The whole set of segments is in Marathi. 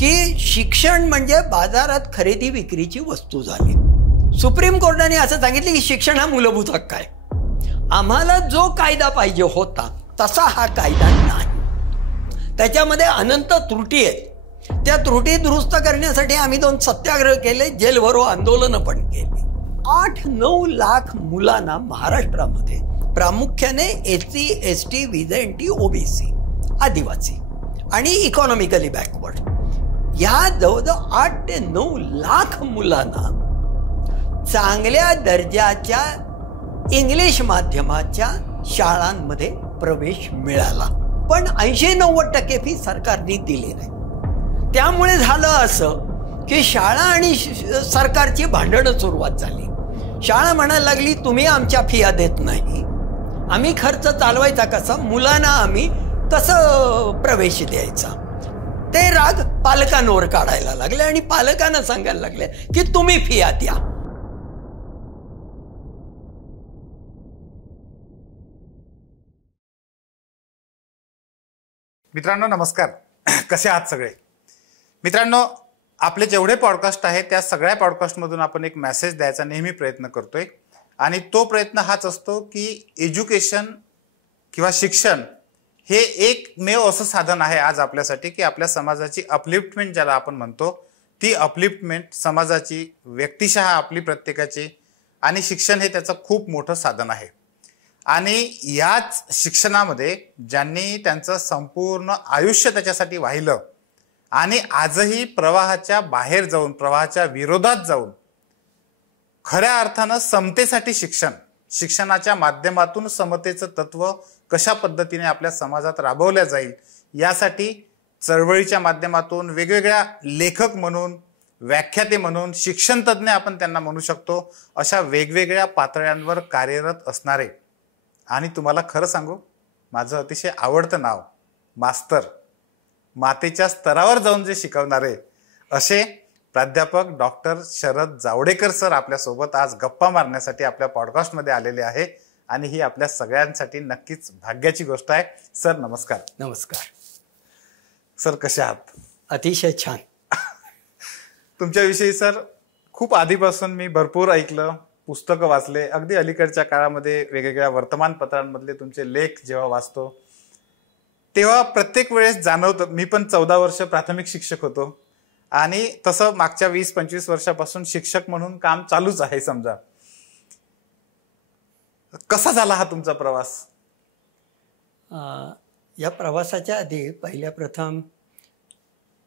की शिक्षण म्हणजे बाजारात खरेदी विक्रीची वस्तू झाली. सुप्रीम कोर्टाने असं सांगितलं की शिक्षण हा मूलभूत हक्क आहे. आम्हाला जो कायदा पाहिजे होता तसा हा कायदा नाही. त्याच्यामध्ये अनंत त्रुटी आहेत. त्या त्रुटी दुरुस्त करण्यासाठी आम्ही 2 सत्याग्रह केले, जेल भरो आंदोलनं पण केली. 8-9 लाख मुलांना महाराष्ट्रामध्ये प्रामुख्याने SC, ST, VJNT, OBC, आदिवासी आणि इकॉनॉमिकली बॅकवर्ड, ह्या जवळजवळ 8 ते 9 लाख मुलांना चांगल्या दर्जाच्या इंग्लिश माध्यमाच्या शाळांमध्ये प्रवेश मिळाला. पण 80-90% फी सरकारने दिली नाही. त्यामुळे झालं असं की शाळा आणि सरकारची भांडणं सुरुवात झाली. शाळा म्हणायला लागली तुम्ही आमच्या फिया देत नाही, आम्ही खर्च चालवायचा कसा, मुलांना आम्ही कसं प्रवेश द्यायचा. ते राग पालकांवर काढायला लागले आणि पालकांना सांगायला लागले की तुम्ही फिया द्या. मित्रांनो नमस्कार, कसे आहात सगळे? मित्रांनो, आपले जेवढे पॉडकास्ट आहेत त्या सगळ्या पॉडकास्टमधून आपण एक मेसेज द्यायचा नेहमी प्रयत्न करतोय आणि तो प्रयत्न हाच असतो की एज्युकेशन किंवा शिक्षण हे एकमेव असं साधन आहे आज आपल्यासाठी की आपल्या समाजाची अपलिफ्टमेंट ज्याला आपण म्हणतो, ती अपलिफ्टमेंट समाजाची, व्यक्तिशः आपली प्रत्येकाची, आणि शिक्षण हे त्याचं खूप मोठं साधन आहे. आणि याच शिक्षणामध्ये ज्यांनी त्यांचं संपूर्ण आयुष्य त्याच्यासाठी वाहिलं आणि आजही प्रवाहाच्या बाहेर जाऊन, प्रवाहाच्या विरोधात जाऊन खऱ्या अर्थानं समतेसाठी शिक्षणाच्या माध्यमातून समतेचं तत्व कशा पद्धतीने आपल्या समाजात राबवल्या जाईल यासाठी चळवळीच्या माध्यमातून वेगवेगळ्या लेखक म्हणून, व्याख्याते म्हणून, शिक्षण तज्ज्ञ आपण त्यांना म्हणू शकतो, अशा वेगवेगळ्या पातळ्यांवर कार्यरत असणारे आणि तुम्हाला खरं सांगू, माझं अतिशय आवडतं नाव मास्तर, मातेच्या स्तरावर जाऊन जे शिकवणारे असे प्राध्यापक डॉक्टर शरद जावडेकर सर आपल्यासोबत आज गप्पा मारण्यासाठी आपल्या पॉडकास्टमध्ये आलेले आहे आणि ही आपल्या सगळ्यांसाठी नक्कीच भाग्याची गोष्ट आहे. सर नमस्कार. नमस्कार सर, कसे आहात? अतिशय छान. तुमच्याविषयी सर खूप आधीपासून मी भरपूर ऐकलं, पुस्तकं वाचले. अगदी अलीकडच्या काळामध्ये वेगवेगळ्या वर्तमानपत्रांमधले तुमचे लेख जेव्हा वाचतो तेव्हा प्रत्येक वेळेस जाणवतं. मी पण 14 वर्ष प्राथमिक शिक्षक होतो आणि तसं मागच्या 20-25 वर्षापासून शिक्षक म्हणून काम चालूच आहे समजा. कसा झाला हा तुमचा प्रवास? या प्रवासाच्या आधी पहिल्या प्रथम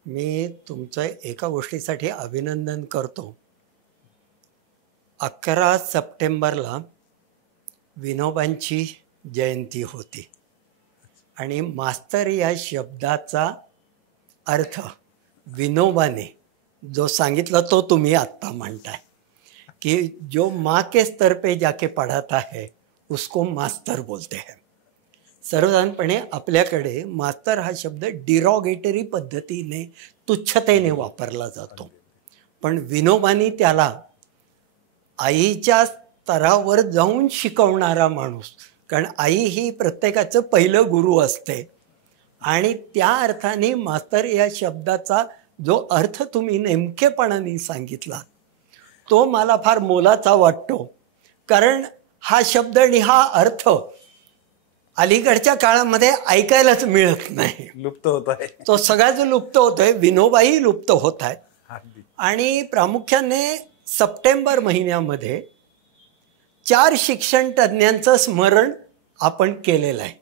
मी तुमचं एका गोष्टीसाठी अभिनंदन करतो. 11 सप्टेंबरला विनोबांची जयंती होती आणि मास्तर या शब्दाचा अर्थ विनोबाने जो सांगितला तो तुम्ही आत्ता म्हणताय की जो माँ के स्तर पे जाके पढ़ाता है उसको मास्तर बोलते हैं. सर्वसाधारणपणे आपल्याकडे मास्तर हा शब्द डिरॉगेटरी पद्धतीने, तुच्छतेने वापरला जातो, पण विनोबांनी त्याला आईच्या स्तरावर जाऊन शिकवणारा माणूस, कारण आई ही प्रत्येकाचं पहिलं गुरु असते आणि त्या अर्थाने मास्तर या शब्दाचा जो अर्थ तुम्ही नेमकेपणाने सांगितला तो मला फार मोलाचा वाटतो. कारण हा शब्द आणि हा अर्थ अलीकडच्या काळामध्ये ऐकायलाच मिळत नाही, लुप्त होत आहे. तो सगळाच लुप्त होतोय, विनोबाही लुप्त होत आहेत. आणि प्रामुख्याने सप्टेंबर महिन्यामध्ये 4 शिक्षण तज्ज्ञांचं स्मरण आपण केलेलं आहे.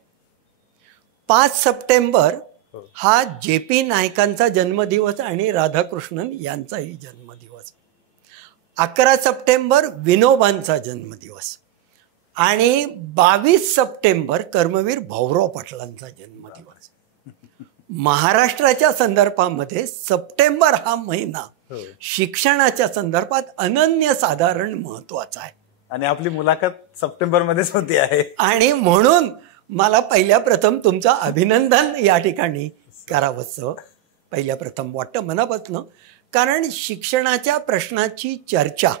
5 सप्टेंबर हा JP नायकांचा जन्मदिवस आणि राधाकृष्णन यांचाही जन्मदिवस. 11 सप्टेंबर विनोबांचा जन्मदिवस आणि 22 सप्टेंबर कर्मवीर भाऊराव पाटलांचा जन्मदिवस. महाराष्ट्राच्या संदर्भामध्ये सप्टेंबर हा महिना शिक्षणाच्या संदर्भात अनन्यसाधारण महत्वाचा आहे आणि आपली मुलाखत सप्टेंबर मध्येच होती आहे आणि म्हणून मला पहिल्या प्रथम तुमचं अभिनंदन या ठिकाणी करावंसं पहिल्या प्रथम वाटतं मनापासून. कारण शिक्षणाच्या प्रश्नाची चर्चा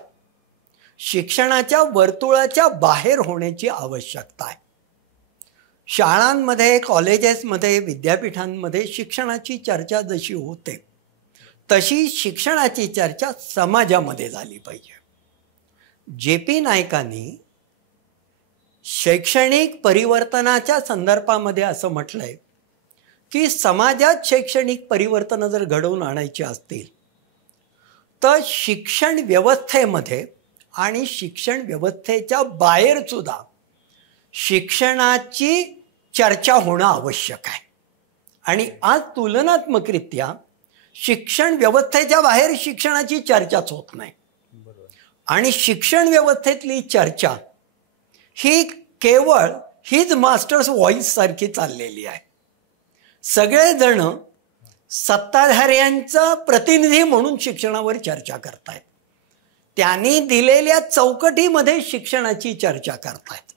शिक्षणाच्या वर्तुळाच्या बाहेर होण्याची आवश्यकता आहे. शाळांमध्ये, कॉलेजेसमध्ये, विद्यापीठांमध्ये शिक्षणाची चर्चा जशी होते तशी शिक्षणाची चर्चा समाजामध्ये झाली पाहिजे. JP नायकांनी शैक्षणिक परिवर्तनाच्या संदर्भामध्ये असं म्हटलंय की समाजात शैक्षणिक परिवर्तन जर घडवून आणायची असतील तर शिक्षण व्यवस्थेमध्ये आणि शिक्षण व्यवस्थेच्या बाहेर सुद्धा शिक्षणाची चर्चा होणं आवश्यक आहे. आणि आज तुलनात्मकरित्या शिक्षण व्यवस्थेच्या बाहेर शिक्षणाची चर्चाच होत नाही. आणि शिक्षण व्यवस्थेतली चर्चा ही केवळ हीच मास्टर्स व्हॉइस सारखी चाललेली आहे. सगळेजण सत्ताधाऱ्यांचा प्रतिनिधी म्हणून शिक्षणावर चर्चा करतायत. त्यांनी दिलेल्या चौकटीमध्ये शिक्षणाची चर्चा करतायत.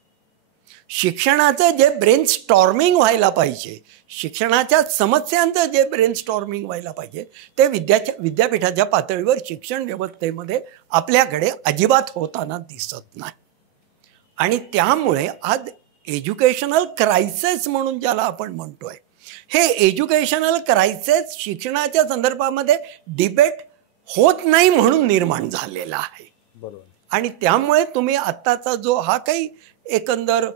शिक्षणाचं जे ब्रेन स्टॉर्मिंग व्हायला पाहिजे, शिक्षणाच्या समस्यांचं जे ब्रेन स्टॉर्मिंग व्हायला पाहिजे ते विद्यापीठाच्या पातळीवर शिक्षण व्यवस्थेमध्ये आपल्याकडे अजिबात होताना दिसत नाही. आणि त्यामुळे आज एज्युकेशनल क्रायसिस म्हणून ज्याला आपण म्हणतोय, हे एज्युकेशनल क्रायसिस शिक्षणाच्या संदर्भामध्ये डिबेट होत नाही म्हणून निर्माण झालेला आहे. आणि त्यामुळे तुम्ही आत्ताचा जो हा काही एकंदर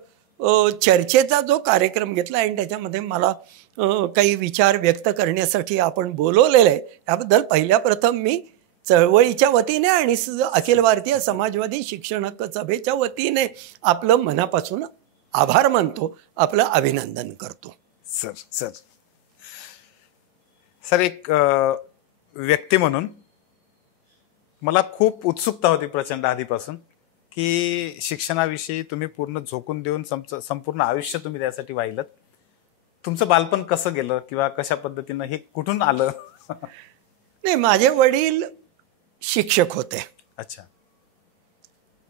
चर्चेचा जो कार्यक्रम घेतला आणि त्याच्यामध्ये मला काही विचार व्यक्त करण्यासाठी आपण बोलवलेलं आहे, याबद्दल पहिल्या प्रथम मी चळवळीच्या वतीने आणि अखिल भारतीय समाजवादी शिक्षण हक्क सभेच्या वतीने आपलं मनापासून आभार मानतो, आपलं अभिनंदन करतो. सर एक व्यक्ती म्हणून मला खूप उत्सुकता होती प्रचंड आधीपासून की शिक्षणाविषयी तुम्ही पूर्ण झोकून देऊन संपूर्ण आयुष्य तुम्ही त्यासाठी वाहिलं. तुमचं बालपण कसं गेलं किंवा कशा पद्धतीनं हे कुठून आलं? नाही, माझे वडील शिक्षक होते. अच्छा.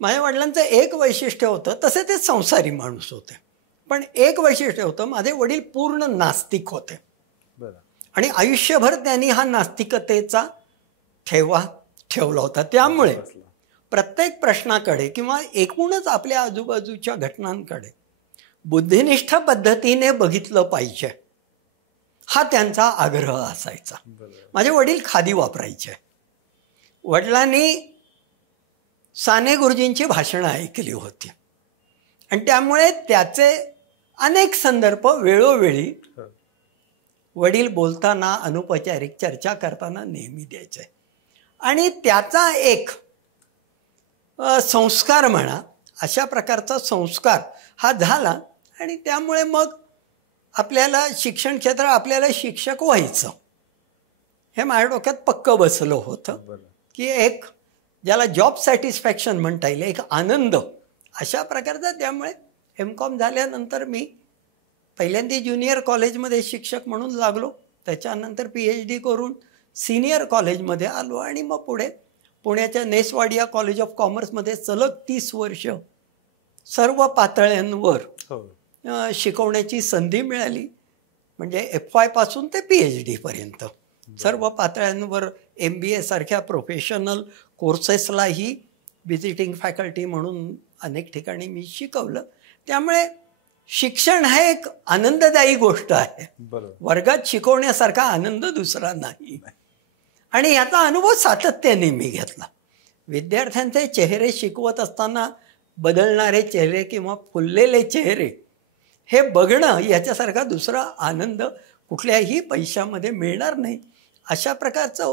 माझ्या वडिलांचं एक वैशिष्ट्य होतं, तसे ते संसारी माणूस होते, पण एक वैशिष्ट्य होतं, माझे वडील पूर्ण नास्तिक होते. आणि आयुष्यभर त्यांनी हा नास्तिकतेचा ठेवा ठेवला होता. त्यामुळे प्रत्येक प्रश्नाकडे किंवा एकूणच आपल्या आजूबाजूच्या घटनांकडे बुद्धिनिष्ठ पद्धतीने बघितलं पाहिजे, हा त्यांचा आग्रह असायचा. माझे वडील खादी वापरायचे. वडिलांनी साने गुरुजींची भाषणं ऐकली होती आणि त्यामुळे त्याचे अनेक संदर्भ वेळोवेळी वडील बोलताना अनौपचारिक चर्चा करताना नेहमी द्यायचे. आणि त्याचा एक संस्कार म्हणा, अशा प्रकारचा संस्कार हा झाला. आणि त्यामुळे मग आपल्याला शिक्षण क्षेत्रात आपल्याला शिक्षक व्हायचं हे माझ्या डोक्यात पक्कं बसलं होतं की एक ज्याला जॉब सॅटिस्फॅक्शन म्हणता येईल, एक आनंद अशा प्रकारचा. त्यामुळे MCOM झाल्यानंतर मी पहिल्यांदा ज्युनियर कॉलेजमध्ये शिक्षक म्हणून लागलो, त्याच्यानंतर PhD करून सिनियर कॉलेजमध्ये आलो आणि मग पुढे पुण्याच्या नेसवाडिया कॉलेज ऑफ कॉमर्समध्ये सलग 30 वर्ष सर्व पातळ्यांवर शिकवण्याची संधी मिळाली. म्हणजे FY पासून ते PhD पर्यंत सर्व पातळ्यांवर MBA सारख्या प्रोफेशनल कोर्सेसलाही व्हिजिटिंग फॅकल्टी म्हणून अनेक ठिकाणी मी शिकवलं. त्यामुळे शिक्षण हा एक आनंददायी गोष्ट आहे. वर्गात शिकवण्यासारखा आनंद दुसरा नाही. आणि याचा अनुभव सातत्याने मी घेतला. विद्यार्थ्यांचे चेहरे शिकवत असताना बदलणारे चेहरे किंवा फुललेले चेहरे हे बघणं याच्यासारखा दुसरा आनंद कुठल्याही पैशामध्ये मिळणार नाही, अशा प्रकारचा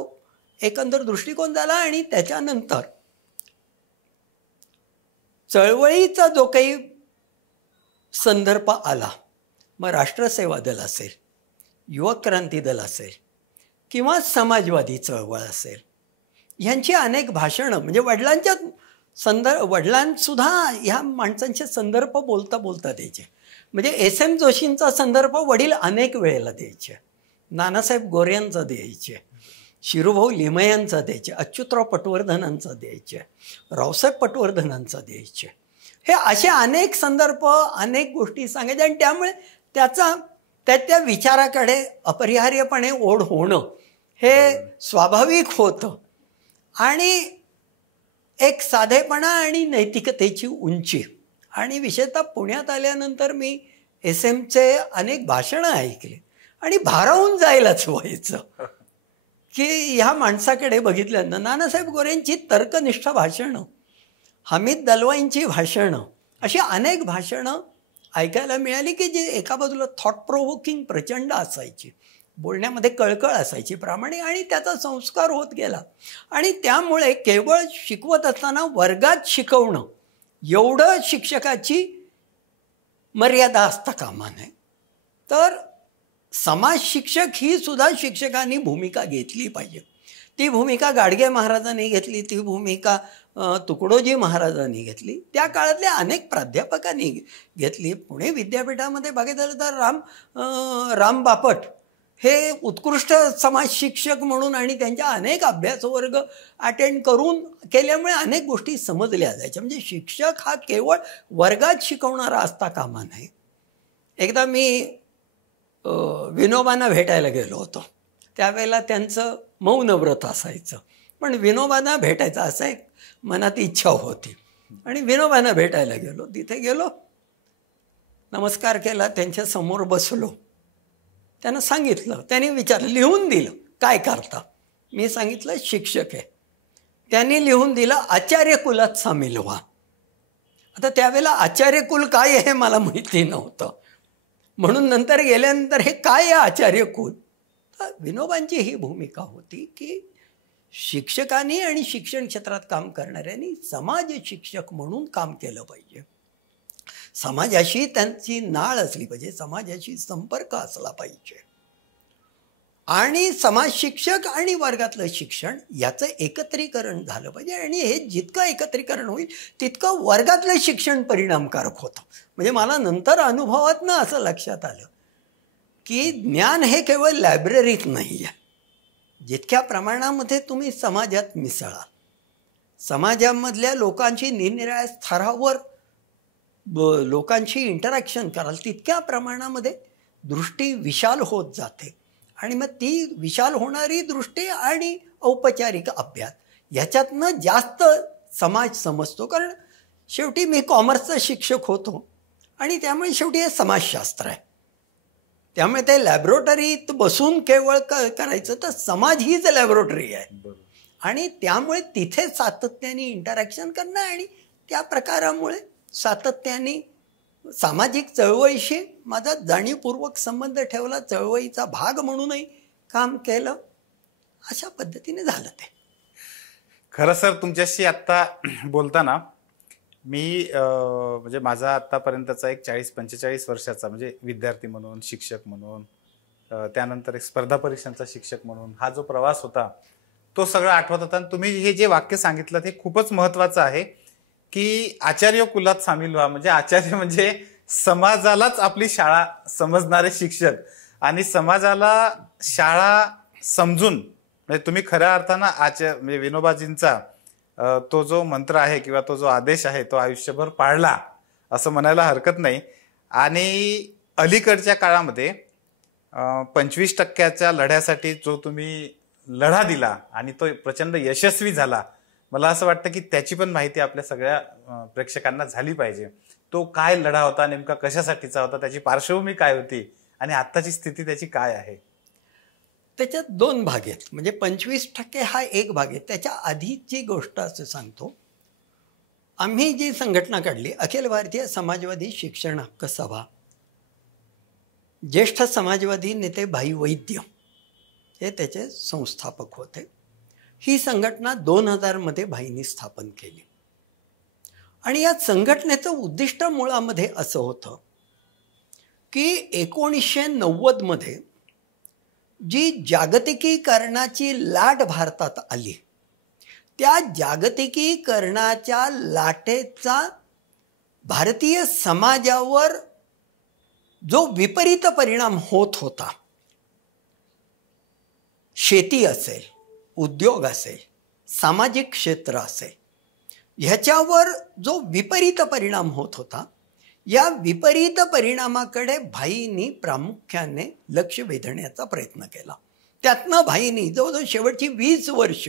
एकंदर दृष्टिकोन झाला. आणि त्याच्यानंतर चळवळीचा जो काही संदर्भ आला, मग राष्ट्रसेवा दल असेल, युवक क्रांती दल असेल किंवा समाजवादी चळवळ असेल, ह्यांची अनेक भाषणं म्हणजे वडिलांसुद्धा ह्या माणसांचे संदर्भ बोलता बोलता द्यायचे. म्हणजे SM जोशींचा संदर्भ वडील अनेक वेळेला द्यायचे, नानासाहेब गोऱ्यांचा द्यायचे, शिरूभाऊ लिमयांचा द्यायचे, अच्युतराव पटवर्धनांचा द्यायचे, रावसाहेब पटवर्धनांचा द्यायचे. हे असे अनेक संदर्भ अनेक गोष्टी सांगायचे. आणि त्यामुळे त्या विचाराकडे अपरिहार्यपणे ओढ होणं हे स्वाभाविक होतं. आणि एक साधेपणा आणि नैतिकतेची उंची. आणि विशेषतः पुण्यात आल्यानंतर मी SMचे अनेक भाषणं ऐकली आणि भारावून जायलाच व्हायचं की ह्या माणसाकडे बघितल्यानं नानासाहेब गोरेंची तर्कनिष्ठ भाषणं, हमीद दलवाईंची भाषणं, अशी अनेक भाषणं ऐकायला मिळाली की जे एका बाजूला थॉट प्रोव्होकिंग प्रचंड असायची, बोलण्यामध्ये कळकळ असायची, प्रामाणिक, आणि त्याचा संस्कार होत गेला. आणि त्यामुळे केवळ शिकवत असताना वर्गात शिकवणं एवढं शिक्षकाची मर्यादा असता कामा नये. तर समाज शिक्षक ही सुद्धा शिक्षकांनी भूमिका घेतली पाहिजे. ती भूमिका गाडगे महाराजांनी घेतली, ती भूमिका तुकडोजी महाराजांनी घेतली, त्या काळातल्या अनेक प्राध्यापकांनी घेतली. पुणे विद्यापीठामध्ये बघायचं तर राम बापट हे उत्कृष्ट समाज शिक्षक म्हणून आणि त्यांच्या अनेक अभ्यासवर्ग अटेंड करून केल्यामुळे अनेक गोष्टी समजल्या जायच्या. म्हणजे शिक्षक हा केवळ वर्गात शिकवणारा असता कामा नये. एकदा मी विनोबांना भेटायला गेलो होतो. त्यावेळेला त्यांचं मौन व्रत असायचं, पण विनोबांना भेटायचं असं एक मनात इच्छा होती आणि विनोबांना भेटायला गेलो. तिथे गेलो, नमस्कार केला, त्यांच्या समोर बसलो. त्यांना सांगितलं, त्यांनी विचारलं, लिहून दिलं काय करता. मी सांगितलं शिक्षक आहे. त्यांनी लिहून दिलं आचार्य कुलात सामील व्हा. आता त्यावेळेला आचार्य कुल काय आहे मला माहिती नव्हतं, म्हणून नंतर गेल्यानंतर हे काय आहे आचार्य कुल. तर विनोबांची ही भूमिका होती की शिक्षकांनी आणि शिक्षण क्षेत्रात काम करणाऱ्यांनी समाज शिक्षक म्हणून काम केलं पाहिजे. समाजाशी त्यांची नाळ असली पाहिजे, समाजाशी संपर्क असला पाहिजे, आणि समाज शिक्षक आणि वर्गातलं शिक्षण याचं एकत्रीकरण झालं पाहिजे. आणि हे जितकं एकत्रीकरण होईल तितकं वर्गातलं शिक्षण परिणामकारक होतं. म्हणजे मला नंतर अनुभवातनं असं लक्षात आलं की ज्ञान हे केवळ लायब्ररीत नाही आहे. जितक्या प्रमाणामध्ये तुम्ही समाजात मिसळा, समाजामधल्या लोकांची निरनिराळ्या स्तरावर लोकांशी इंटरॅक्शन कराल, तितक्या प्रमाणामध्ये दृष्टी विशाल होत जाते. आणि मग ती विशाल होणारी दृष्टी आणि औपचारिक अभ्यास ह्याच्यातनं जास्त समाज समजतो. कारण शेवटी मी कॉमर्सचा शिक्षक होतो आणि त्यामुळे शेवटी हे समाजशास्त्र आहे. त्यामुळे ते लॅबोरेटरीत बसून केवळ करायचं, तर समाज हीच लॅबोरेटरी आहे. आणि त्यामुळे तिथे सातत्याने इंटरॅक्शन करणं आणि त्या प्रकारामुळे सातत्याने सामाजिक चळवळीशी माझा जाणीवपूर्वक संबंध ठेवला, चळवळीचा भाग म्हणूनही काम केलं, अशा पद्धतीने झालं ते. खरं सर, तुमच्याशी आत्ता बोलताना मी म्हणजे माझा आत्तापर्यंतचा एक 40-45 वर्षाचा म्हणजे विद्यार्थी म्हणून, शिक्षक म्हणून, त्यानंतर एक स्पर्धा परीक्षांचा शिक्षक म्हणून हा जो प्रवास होता तो सगळा आठवत होता. आणि तुम्ही हे जे वाक्य सांगितलं ते खूपच महत्त्वाचं आहे की आचार्य कुलात सामील व्हा. म्हणजे आचार्य म्हणजे समाजालाच आपली शाळा समजणारे शिक्षक, आणि समाजाला शाळा समजून म्हणजे तुम्ही खऱ्या अर्थानं म्हणजे विनोबाजींचा तो जो मंत्र आहे किंवा तो जो आदेश आहे तो आयुष्यभर पाळला असं म्हणायला हरकत नाही. आणि अलीकडच्या काळामध्ये 25% लढ्यासाठी जो तुम्ही लढा दिला आणि तो प्रचंड यशस्वी झाला, मला असं वाटतं की त्याची पण माहिती आपल्या सगळ्या प्रेक्षकांना झाली पाहिजे. तो काय लढा होता, नेमका कशासाठीचा होता, त्याची पार्श्वभूमी काय होती आणि आत्ताची स्थिती त्याची काय आहे. त्याच्यात 2 भाग आहेत. म्हणजे 25% हा एक भाग आहे. त्याच्या आधीची गोष्ट असं सांगतो, आम्ही जी संघटना काढली अखिल भारतीय समाजवादी शिक्षण हक्क सभा, ज्येष्ठ समाजवादी नेते भाई वैद्य हे त्याचे संस्थापक होते. ही संघटना 2000 मध्ये भाईंनी स्थापन केली. आणि या संघटनेचं उद्दिष्ट मुळामध्ये असं होतं की 1990 मध्ये जी जागतिकीकरणाची लाट भारतात आली, त्या जागतिकीकरणाच्या लाटेचा भारतीय समाजावर जो विपरीत परिणाम होत होता, शेती असेल, उद्योग असेल, सामाजिक क्षेत्र असेल, ह्याच्यावर जो विपरीत परिणाम होत होता, या विपरीत परिणामाकडे भाईंनी प्रामुख्याने लक्ष वेधण्याचा प्रयत्न केला. त्यातनं भाईंनी जवळजवळ शेवटची 20 वर्ष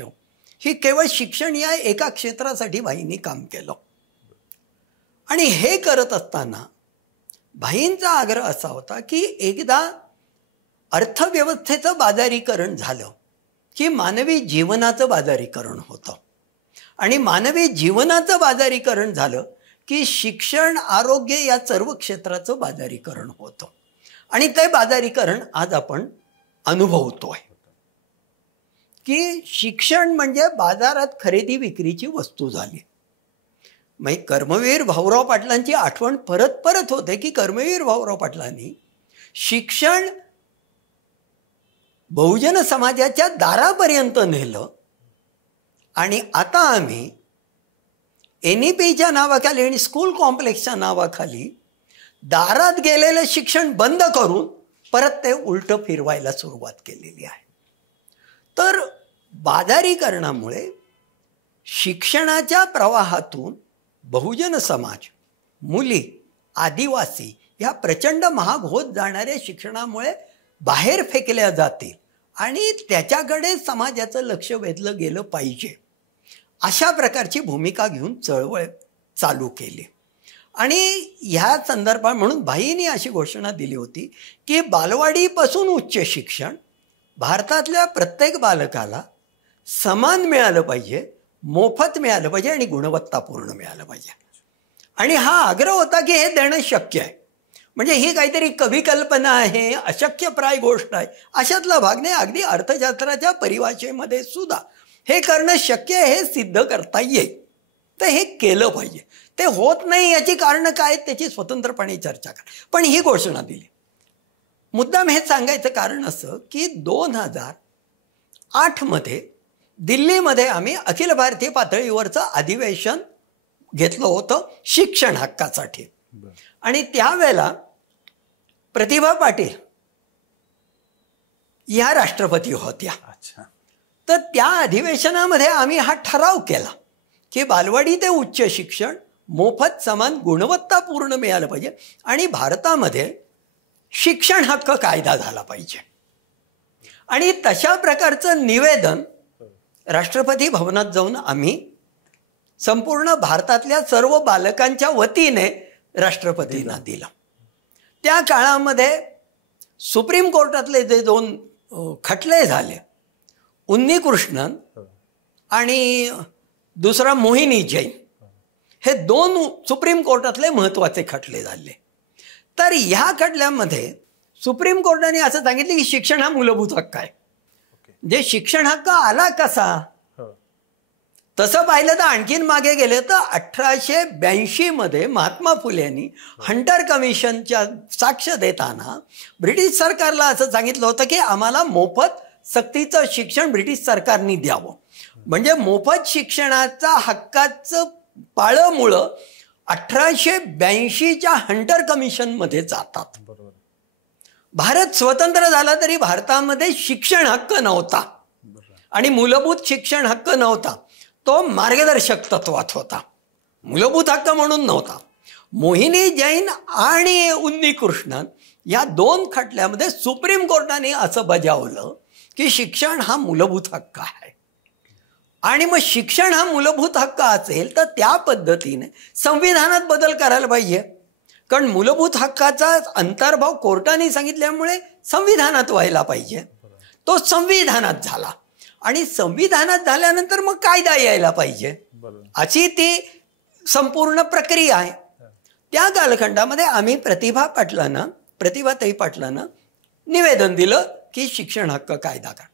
ही केवळ शिक्षण या एका क्षेत्रासाठी भाईंनी काम केलं. आणि हे करत असताना भाईंचा आग्रह असा होता की एकदा अर्थव्यवस्थेचं बाजारीकरण झालं की मानवी जीवनाचं बाजारीकरण होतं आणि मानवी जीवनाचं बाजारीकरण झालं की शिक्षण आरोग्य या सर्व क्षेत्राचं बाजारीकरण होतं आणि ते बाजारीकरण आज आपण अनुभवतोय की शिक्षण म्हणजे बाजारात खरेदी विक्रीची वस्तू झाली. मग कर्मवीर भाऊराव पाटलांची आठवण परत परत होते की कर्मवीर भाऊराव पाटलांनी शिक्षण बहुजन समाजाच्या दारापर्यंत नेलं आणि आता आम्ही NEPच्या नावाखाली आणि स्कूल कॉम्प्लेक्सच्या नावाखाली दारात गेलेलं शिक्षण बंद करून परत ते उलटं फिरवायला सुरुवात केलेली आहे. तर बाजारीकरणामुळे शिक्षणाच्या प्रवाहातून बहुजन समाज, मुली, आदिवासी या प्रचंड महाग होत जाणाऱ्या शिक्षणामुळे बाहेर फेकल्या जातील आणि त्याच्याकडे समाजाचं लक्ष वेधलं गेलं पाहिजे अशा प्रकारची भूमिका घेऊन चळवळ चालू केली. आणि ह्या संदर्भात म्हणून भाईंनी अशी घोषणा दिली होती की बालवाडीपासून उच्च शिक्षण भारतातल्या प्रत्येक बालकाला समान मिळालं पाहिजे, मोफत मिळालं पाहिजे आणि गुणवत्तापूर्ण मिळालं पाहिजे. आणि हा आग्रह होता की हे देणं शक्य आहे. म्हणजे ही काहीतरी कविकल्पना आहे, अशक्यप्राय गोष्ट आहे अशातला भाग नाही. अगदी अर्थशास्त्राच्या परिभाषेमध्ये सुद्धा हे करणं शक्य आहे, हे सिद्ध करता येईल. तर हे केलं पाहिजे. ते होत नाही याची कारणं काय आहेत त्याची स्वतंत्रपणे चर्चा करा, पण ही घोषणा दिली. मुद्दाम हे सांगायचं कारण असं की 2008 मध्ये दिल्लीमध्ये आम्ही अखिल भारतीय पातळीवरचं अधिवेशन घेतलं होतं शिक्षण हक्कासाठी. आणि त्यावेळेला प्रतिभा पाटील या राष्ट्रपती होत्या. तर त्या अधिवेशनामध्ये आम्ही हा ठराव केला की बालवाडी ते उच्च शिक्षण मोफत समान गुणवत्तापूर्ण मिळालं पाहिजे आणि भारतामध्ये शिक्षण हक्क कायदा झाला पाहिजे. आणि तशा प्रकारचं निवेदन राष्ट्रपती भवनात जाऊन आम्ही संपूर्ण भारतातल्या सर्व बालकांच्या वतीने राष्ट्रपतींना दिलं. त्या काळामध्ये सुप्रीम कोर्टातले जे 2 खटले झाले, उन्नीकृष्णन आणि दुसरा मोहिनी जैन, हे 2 सुप्रीम कोर्टातले महत्त्वाचे खटले झाले. तर ह्या खटल्यामध्ये सुप्रीम कोर्टाने असं सांगितलं की शिक्षण हा मूलभूत हक्क आहे. जे शिक्षण हक्क आला कसा, तसं पाहिलं तर आणखीन मागे गेले तर 1882 मध्ये महात्मा फुलेंनी हंटर कमिशनच्या साक्ष देताना ब्रिटिश सरकारला असं सांगितलं होतं की आम्हाला मोफत सक्तीचं शिक्षण ब्रिटिश सरकारने द्यावं. म्हणजे मोफत शिक्षणाचा हक्काचं पाळंमुळं 1882च्या हंटर कमिशनमध्ये जातात. भारत स्वतंत्र झाला तरी भारतामध्ये शिक्षण हक्क नव्हता आणि मूलभूत शिक्षण हक्क नव्हता. तो मार्गदर्शक तत्वात होता, मूलभूत हक्क म्हणून नव्हता. मोहिनी जैन आणि उन्नीकृष्णन या 2 खटल्यामध्ये सुप्रीम कोर्टाने असं बजावलं की शिक्षण हा मूलभूत हक्क आहे. आणि मग शिक्षण हा मूलभूत हक्क असेल तर त्या पद्धतीने संविधानात बदल करायला पाहिजे. कारण मूलभूत हक्काचा अंतर्भाव कोर्टाने सांगितल्यामुळे संविधानात व्हायला पाहिजे. तो संविधानात झाला आणि संविधानात झाल्यानंतर मग कायदा यायला पाहिजे, अशी ती संपूर्ण प्रक्रिया आहे. त्या कालखंडामध्ये आम्ही प्रतिभाताई पाटलांना निवेदन दिलं की शिक्षण हक्क कायदा करा.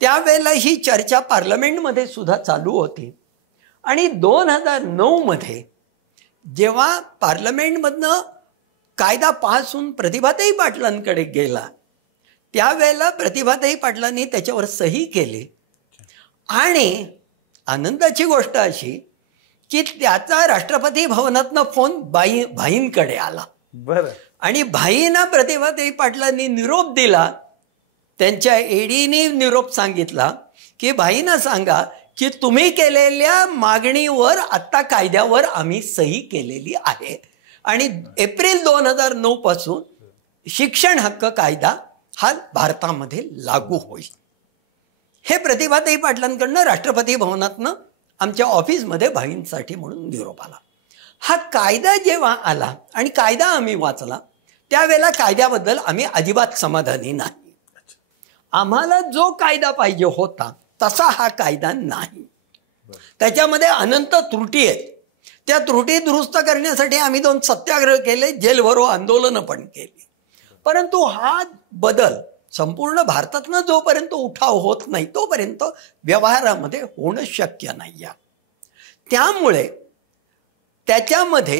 त्यावेळेला ही चर्चा पार्लमेंटमध्ये सुद्धा चालू होती. आणि 2009 मध्ये जेव्हा पार्लमेंटमधनं कायदा पास होऊन प्रतिभाताई पाटलांकडे गेला त्यावेळेला प्रतिभाताई पाटलांनी त्याच्यावर सही केली. आणि आनंदाची गोष्ट अशी की त्याचा राष्ट्रपती भवनातनं फोन भाईंकडे आला. आणि भाईंना प्रतिभाताई पाटलांनी निरोप दिला. त्यांच्या एडीने निरोप सांगितला की भाईंना सांगा की तुम्ही केलेल्या मागणीवर आत्ता कायद्यावर आम्ही सही केलेली आहे आणि एप्रिल 2009 पासून शिक्षण हक्क कायदा हा भारतामध्ये लागू होईल. हे प्रतिभाताई पाटलांकडनं राष्ट्रपती भवनातनं आमच्या ऑफिसमध्ये भाईंसाठी म्हणून निरोप आला. हा कायदा जेव्हा आला आणि कायदा आम्ही वाचला त्यावेळेला कायद्याबद्दल आम्ही अजिबात समाधानी नाही. आम्हाला जो कायदा पाहिजे होता तसा हा कायदा नाही. त्याच्यामध्ये अनंत त्रुटी आहेत. त्या त्रुटी दुरुस्त करण्यासाठी आम्ही 2 सत्याग्रह केले, जेल भरो आंदोलनं पण केली. परंतु हा बदल संपूर्ण भारतातनं जोपर्यंत उठाव होत नाही तोपर्यंत व्यवहारामध्ये होणं शक्य नाही आहे. त्यामुळे त्याच्यामध्ये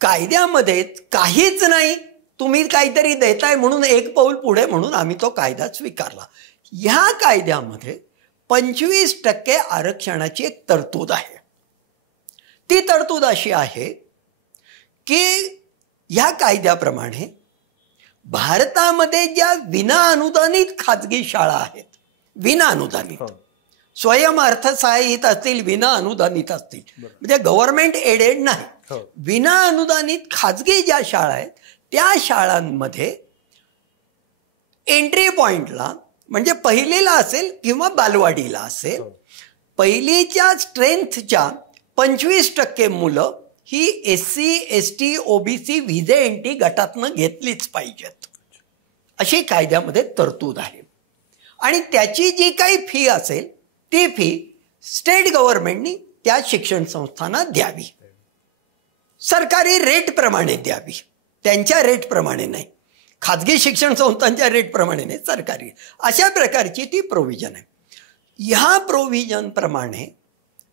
कायद्यामध्ये काहीच नाही, तुम्ही काहीतरी देताय म्हणून एक पाऊल पुढे म्हणून आम्ही तो कायदा स्वीकारला. ह्या कायद्यामध्ये 25% आरक्षणाची एक तरतूद आहे. ती तरतूद अशी आहे की ह्या कायद्याप्रमाणे भारतामध्ये ज्या विनाअनुदानित खाजगी शाळा आहेत, विनाअनुदानित, स्वयंअर्थसहाय्यित असतील, विनाअनुदानित असतील, म्हणजे गव्हर्नमेंट एडेड नाही, विनाअनुदानित खाजगी ज्या शाळा आहेत त्या शाळांमध्ये एंट्री पॉइंटला म्हणजे पहिलीला असेल किंवा बालवाडीला असेल, पहिलीच्या स्ट्रेंथच्या 25% मुलं ही SC, ST, OBC, VJNT गटातनं घेतलीच पाहिजेत अशी कायद्यामध्ये तरतूद आहे. आणि त्याची जी काही फी असेल ती फी स्टेट गव्हर्नमेंटनी त्या शिक्षण संस्थांना द्यावी, सरकारी रेटप्रमाणे द्यावी, त्यांच्या रेटप्रमाणे नाही, खाजगी शिक्षण संस्थांच्या रेटप्रमाणे नाही, सरकारी. अशा प्रकारची ती प्रोव्हिजन आहे. ह्या प्रोव्हिजनप्रमाणे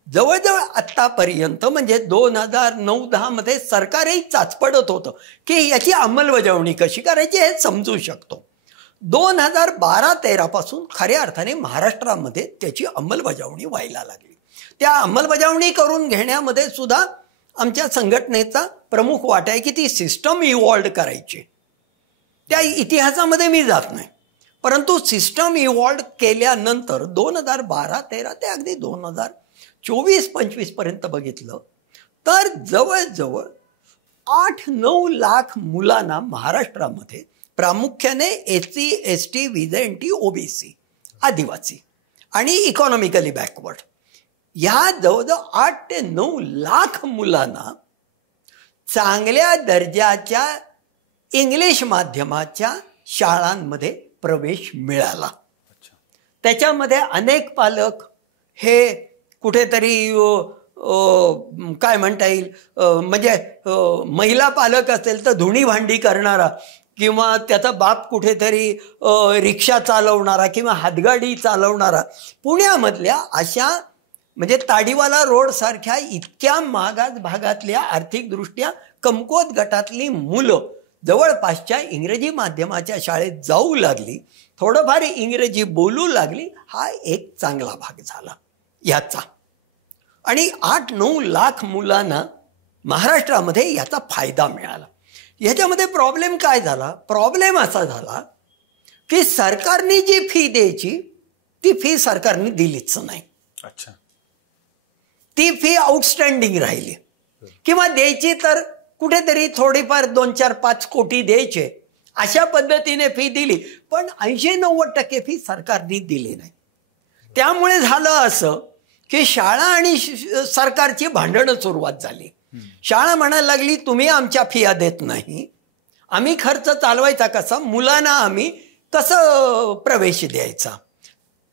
जवळजवळ आत्तापर्यंत म्हणजे 2009-10 मध्ये सरकारही चाचपडत होतं की याची अंमलबजावणी कशी करायची हे समजू शकतो. 2012-13 पासून खऱ्या अर्थाने महाराष्ट्रामध्ये त्याची अंमलबजावणी व्हायला लागली. त्या अंमलबजावणी करून घेण्यामध्ये सुद्धा आमच्या संघटनेचा प्रमुख वाटा आहे की ती सिस्टम इव्हॉल्व करायची. त्या इतिहासामध्ये मी जात नाही, परंतु सिस्टम इव्हॉल्व केल्यानंतर 2012-13 ते अगदी 2024-25 पर्यंत बघितलं तर जवळजवळ 8-9 लाख मुलांना महाराष्ट्रामध्ये प्रामुख्याने SC, ST, VJNT, OBC, आदिवासी आणि इकॉनॉमिकली बॅकवर्ड ह्या जवळजवळ 8 ते 9 लाख मुलांना चांगल्या दर्जाच्या इंग्लिश माध्यमाच्या शाळांमध्ये प्रवेश मिळाला. त्याच्यामध्ये अनेक पालक हे कुठेतरी काय म्हणता येईल, म्हणजे महिला पालक असेल तर धुणी भांडी करणारा किंवा त्याचा बाप कुठेतरी रिक्षा चालवणारा किंवा हातगाडी चालवणारा, पुण्यामधल्या अशा म्हणजे ताडीवाला रोड सारख्या इतक्या मागास भागातल्या आर्थिकदृष्ट्या कमकुवत गटातली मुलं जवळपासच्या इंग्रजी माध्यमाच्या शाळेत जाऊ लागली, थोडंफार इंग्रजी बोलू लागली. हा एक चांगला भाग झाला याचा. आणि 8-9 लाख मुलांना महाराष्ट्रामध्ये याचा फायदा मिळाला. ह्याच्यामध्ये प्रॉब्लेम काय झाला? प्रॉब्लेम असा झाला की सरकारने जी फी द्यायची ती फी सरकारने दिलीच नाही. अच्छा. ती फी आउटस्टँडिंग राहिली किंवा द्यायची तर कुठेतरी थोडीफार 2-4-5 कोटी द्यायचे अशा पद्धतीने फी दिली, पण 80-90% फी सरकारने दिली नाही. त्यामुळे झालं असं की शाळा आणि सरकारची भांडणं सुरुवात झाली. शाळा म्हणायला लागली तुम्ही आमच्या फिया देत नाही, आम्ही खर्च चालवायचा कसा, मुलांना आम्ही कसं प्रवेश द्यायचा.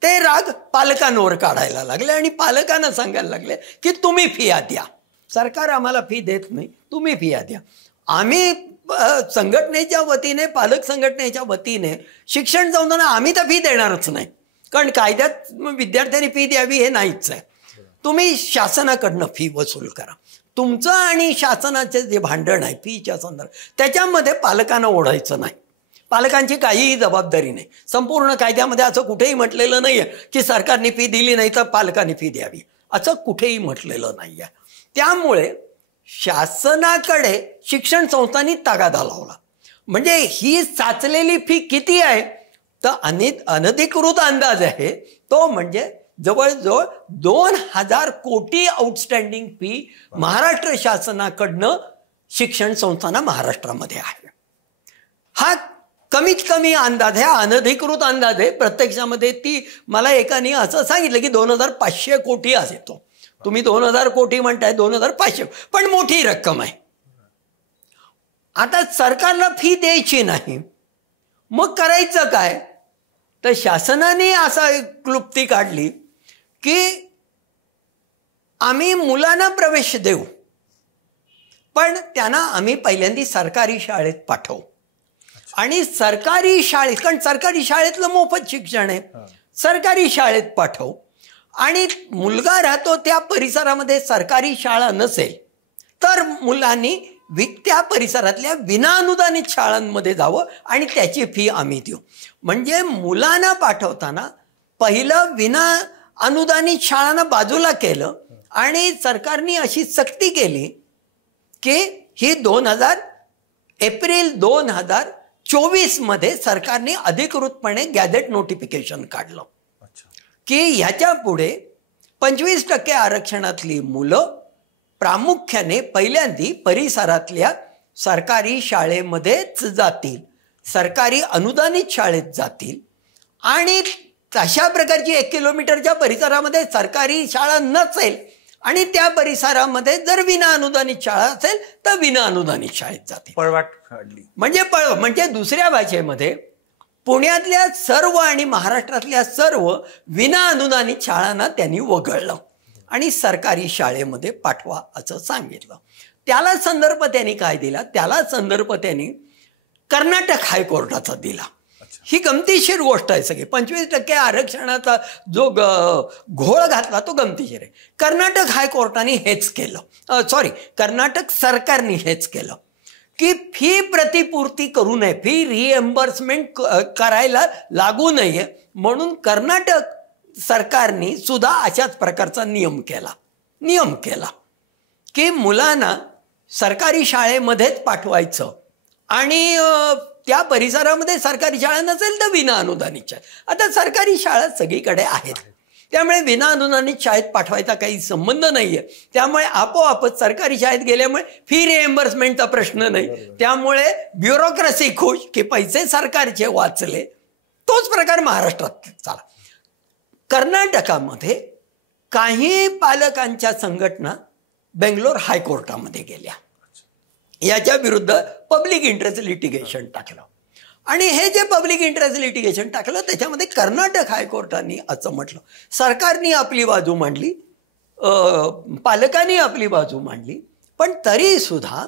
ते राग पालकांवर काढायला लागले आणि पालकांना सांगायला लागले की तुम्ही फिया द्या, सरकार आम्हाला फी देत नाही, तुम्ही फिया द्या. आम्ही संघटनेच्या वतीने, पालक संघटनेच्या वतीने शिक्षण संस्थांना आम्ही तर फी देणारच नाही, कारण कायद्यात विद्यार्थ्यांनी फी द्यावी हे नाहीच आहे. तुम्ही शासनाकडनं फी वसूल करा. तुमचं आणि शासनाचे जे भांडण आहे फीच्या संदर्भात त्याच्यामध्ये पालकांना ओढायचं नाही. पालकांची काहीही जबाबदारी नाही. संपूर्ण कायद्यामध्ये असं कुठेही म्हटलेलं नाही आहे की सरकारने फी दिली नाही तर पालकांनी फी द्यावी, असं कुठेही म्हटलेलं नाही आहे. त्यामुळे शासनाकडे शिक्षण संस्थांनी तगादा लावला. म्हणजे ही साचलेली फी किती आहे तर अनधिकृत अंदाज आहे तो म्हणजे जवळजवळ 2000 कोटी आउटस्टँडिंग फी महाराष्ट्र शासनाकडनं शिक्षण संस्थांना महाराष्ट्रामध्ये आहे. हा कमीत कमी अंदाज आहे, अनधिकृत अंदाज आहे. प्रत्यक्षामध्ये ती मला एकाने असं सांगितलं की 2500 कोटी असे. तो तुम्ही 2000 कोटी म्हणताय, 2500 पण मोठी रक्कम आहे. आता सरकारला फी द्यायची नाही मग करायचं काय? तर शासनाने असा एक क्लुप्ती काढली की आम्ही मुलांना प्रवेश देऊ, पण त्यांना आम्ही पहिल्यांदा सरकारी शाळेत पाठवू. आणि सरकारी शाळेत, कारण सरकारी शाळेतलं मोफत शिक्षण आहे, सरकारी शाळेत पाठवू. आणि मुलगा राहतो त्या परिसरामध्ये सरकारी शाळा नसेल तर मुलांनी त्या परिसरातल्या विनाअनुदानित शाळांमध्ये जावं आणि त्याची फी आम्ही देऊ. म्हणजे मुलांना पाठवताना पहिलं विना अनुदानित शाळांना बाजूला केलं आणि सरकारने अशी सक्ती केली की ही एप्रिल 2024 मध्ये सरकारने अधिकृतपणे गॅझेट नोटिफिकेशन काढलं की ह्याच्या पुढे 25% आरक्षणातली मुलं प्रामुख्याने पहिल्यांदा परिसरातल्या सरकारी शाळेमध्येच जातील, सरकारी अनुदानित शाळेत जातील. आणि तशा प्रकारची 1 किलोमीटरच्या परिसरामध्ये सरकारी शाळा नसेल आणि त्या परिसरामध्ये जर विना अनुदानित शाळा असेल तर विना अनुदानित शाळेत जाते. पळवाट काढली. म्हणजे दुसऱ्या भाषेमध्ये पुण्यातल्या सर्व आणि महाराष्ट्रातल्या सर्व विना अनुदानित शाळांना त्यांनी वगळलं आणि सरकारी शाळेमध्ये पाठवा असं सांगितलं. त्याला संदर्भ त्यांनी काय दिला? त्याला संदर्भ त्यांनी कर्नाटक हायकोर्टाचा दिला. ही गमतीशीर गोष्ट आहे सगळी. 25% आरक्षणाचा जो घोळ घातला तो गमतीशीर आहे. कर्नाटक हायकोर्टाने हेच केलं, कर्नाटक सरकारने हेच केलं की फी प्रतिपूर्ती करू नये, फी रिएम्बर्समेंट करायला लागू नये म्हणून कर्नाटक सरकारने सुद्धा अशाच प्रकारचा नियम केला की मुलांना सरकारी शाळेमध्येच पाठवायचं आणि त्या परिसरामध्ये सरकारी शाळा नसेल तर विना अनुदानित शाळा. आता सरकारी शाळा सगळीकडे आहेत, त्यामुळे विना अनुदानित शाळेत पाठवायचा काही संबंध नाहीये. त्यामुळे आपोआपच सरकारी शाळेत गेल्यामुळे फी रिएम्बर्समेंटचा प्रश्न नाही. त्यामुळे ब्युरोक्रेसी खुश की पैसे सरकारचे वाचले. तोच प्रकार महाराष्ट्रात झाला. कर्नाटकामध्ये काही पालकांच्या संघटना बेंगलोर हायकोर्टामध्ये गेल्या, याच्या विरुद्ध पब्लिक इंटरेस्ट लिटिगेशन टाकलं. आणि हे जे पब्लिक इंटरेस्ट लिटिगेशन टाकलं त्याच्यामध्ये कर्नाटक हायकोर्टाने असं म्हटलं, सरकारने आपली बाजू मांडली, पालकांनी आपली बाजू मांडली, पण तरी सुद्धा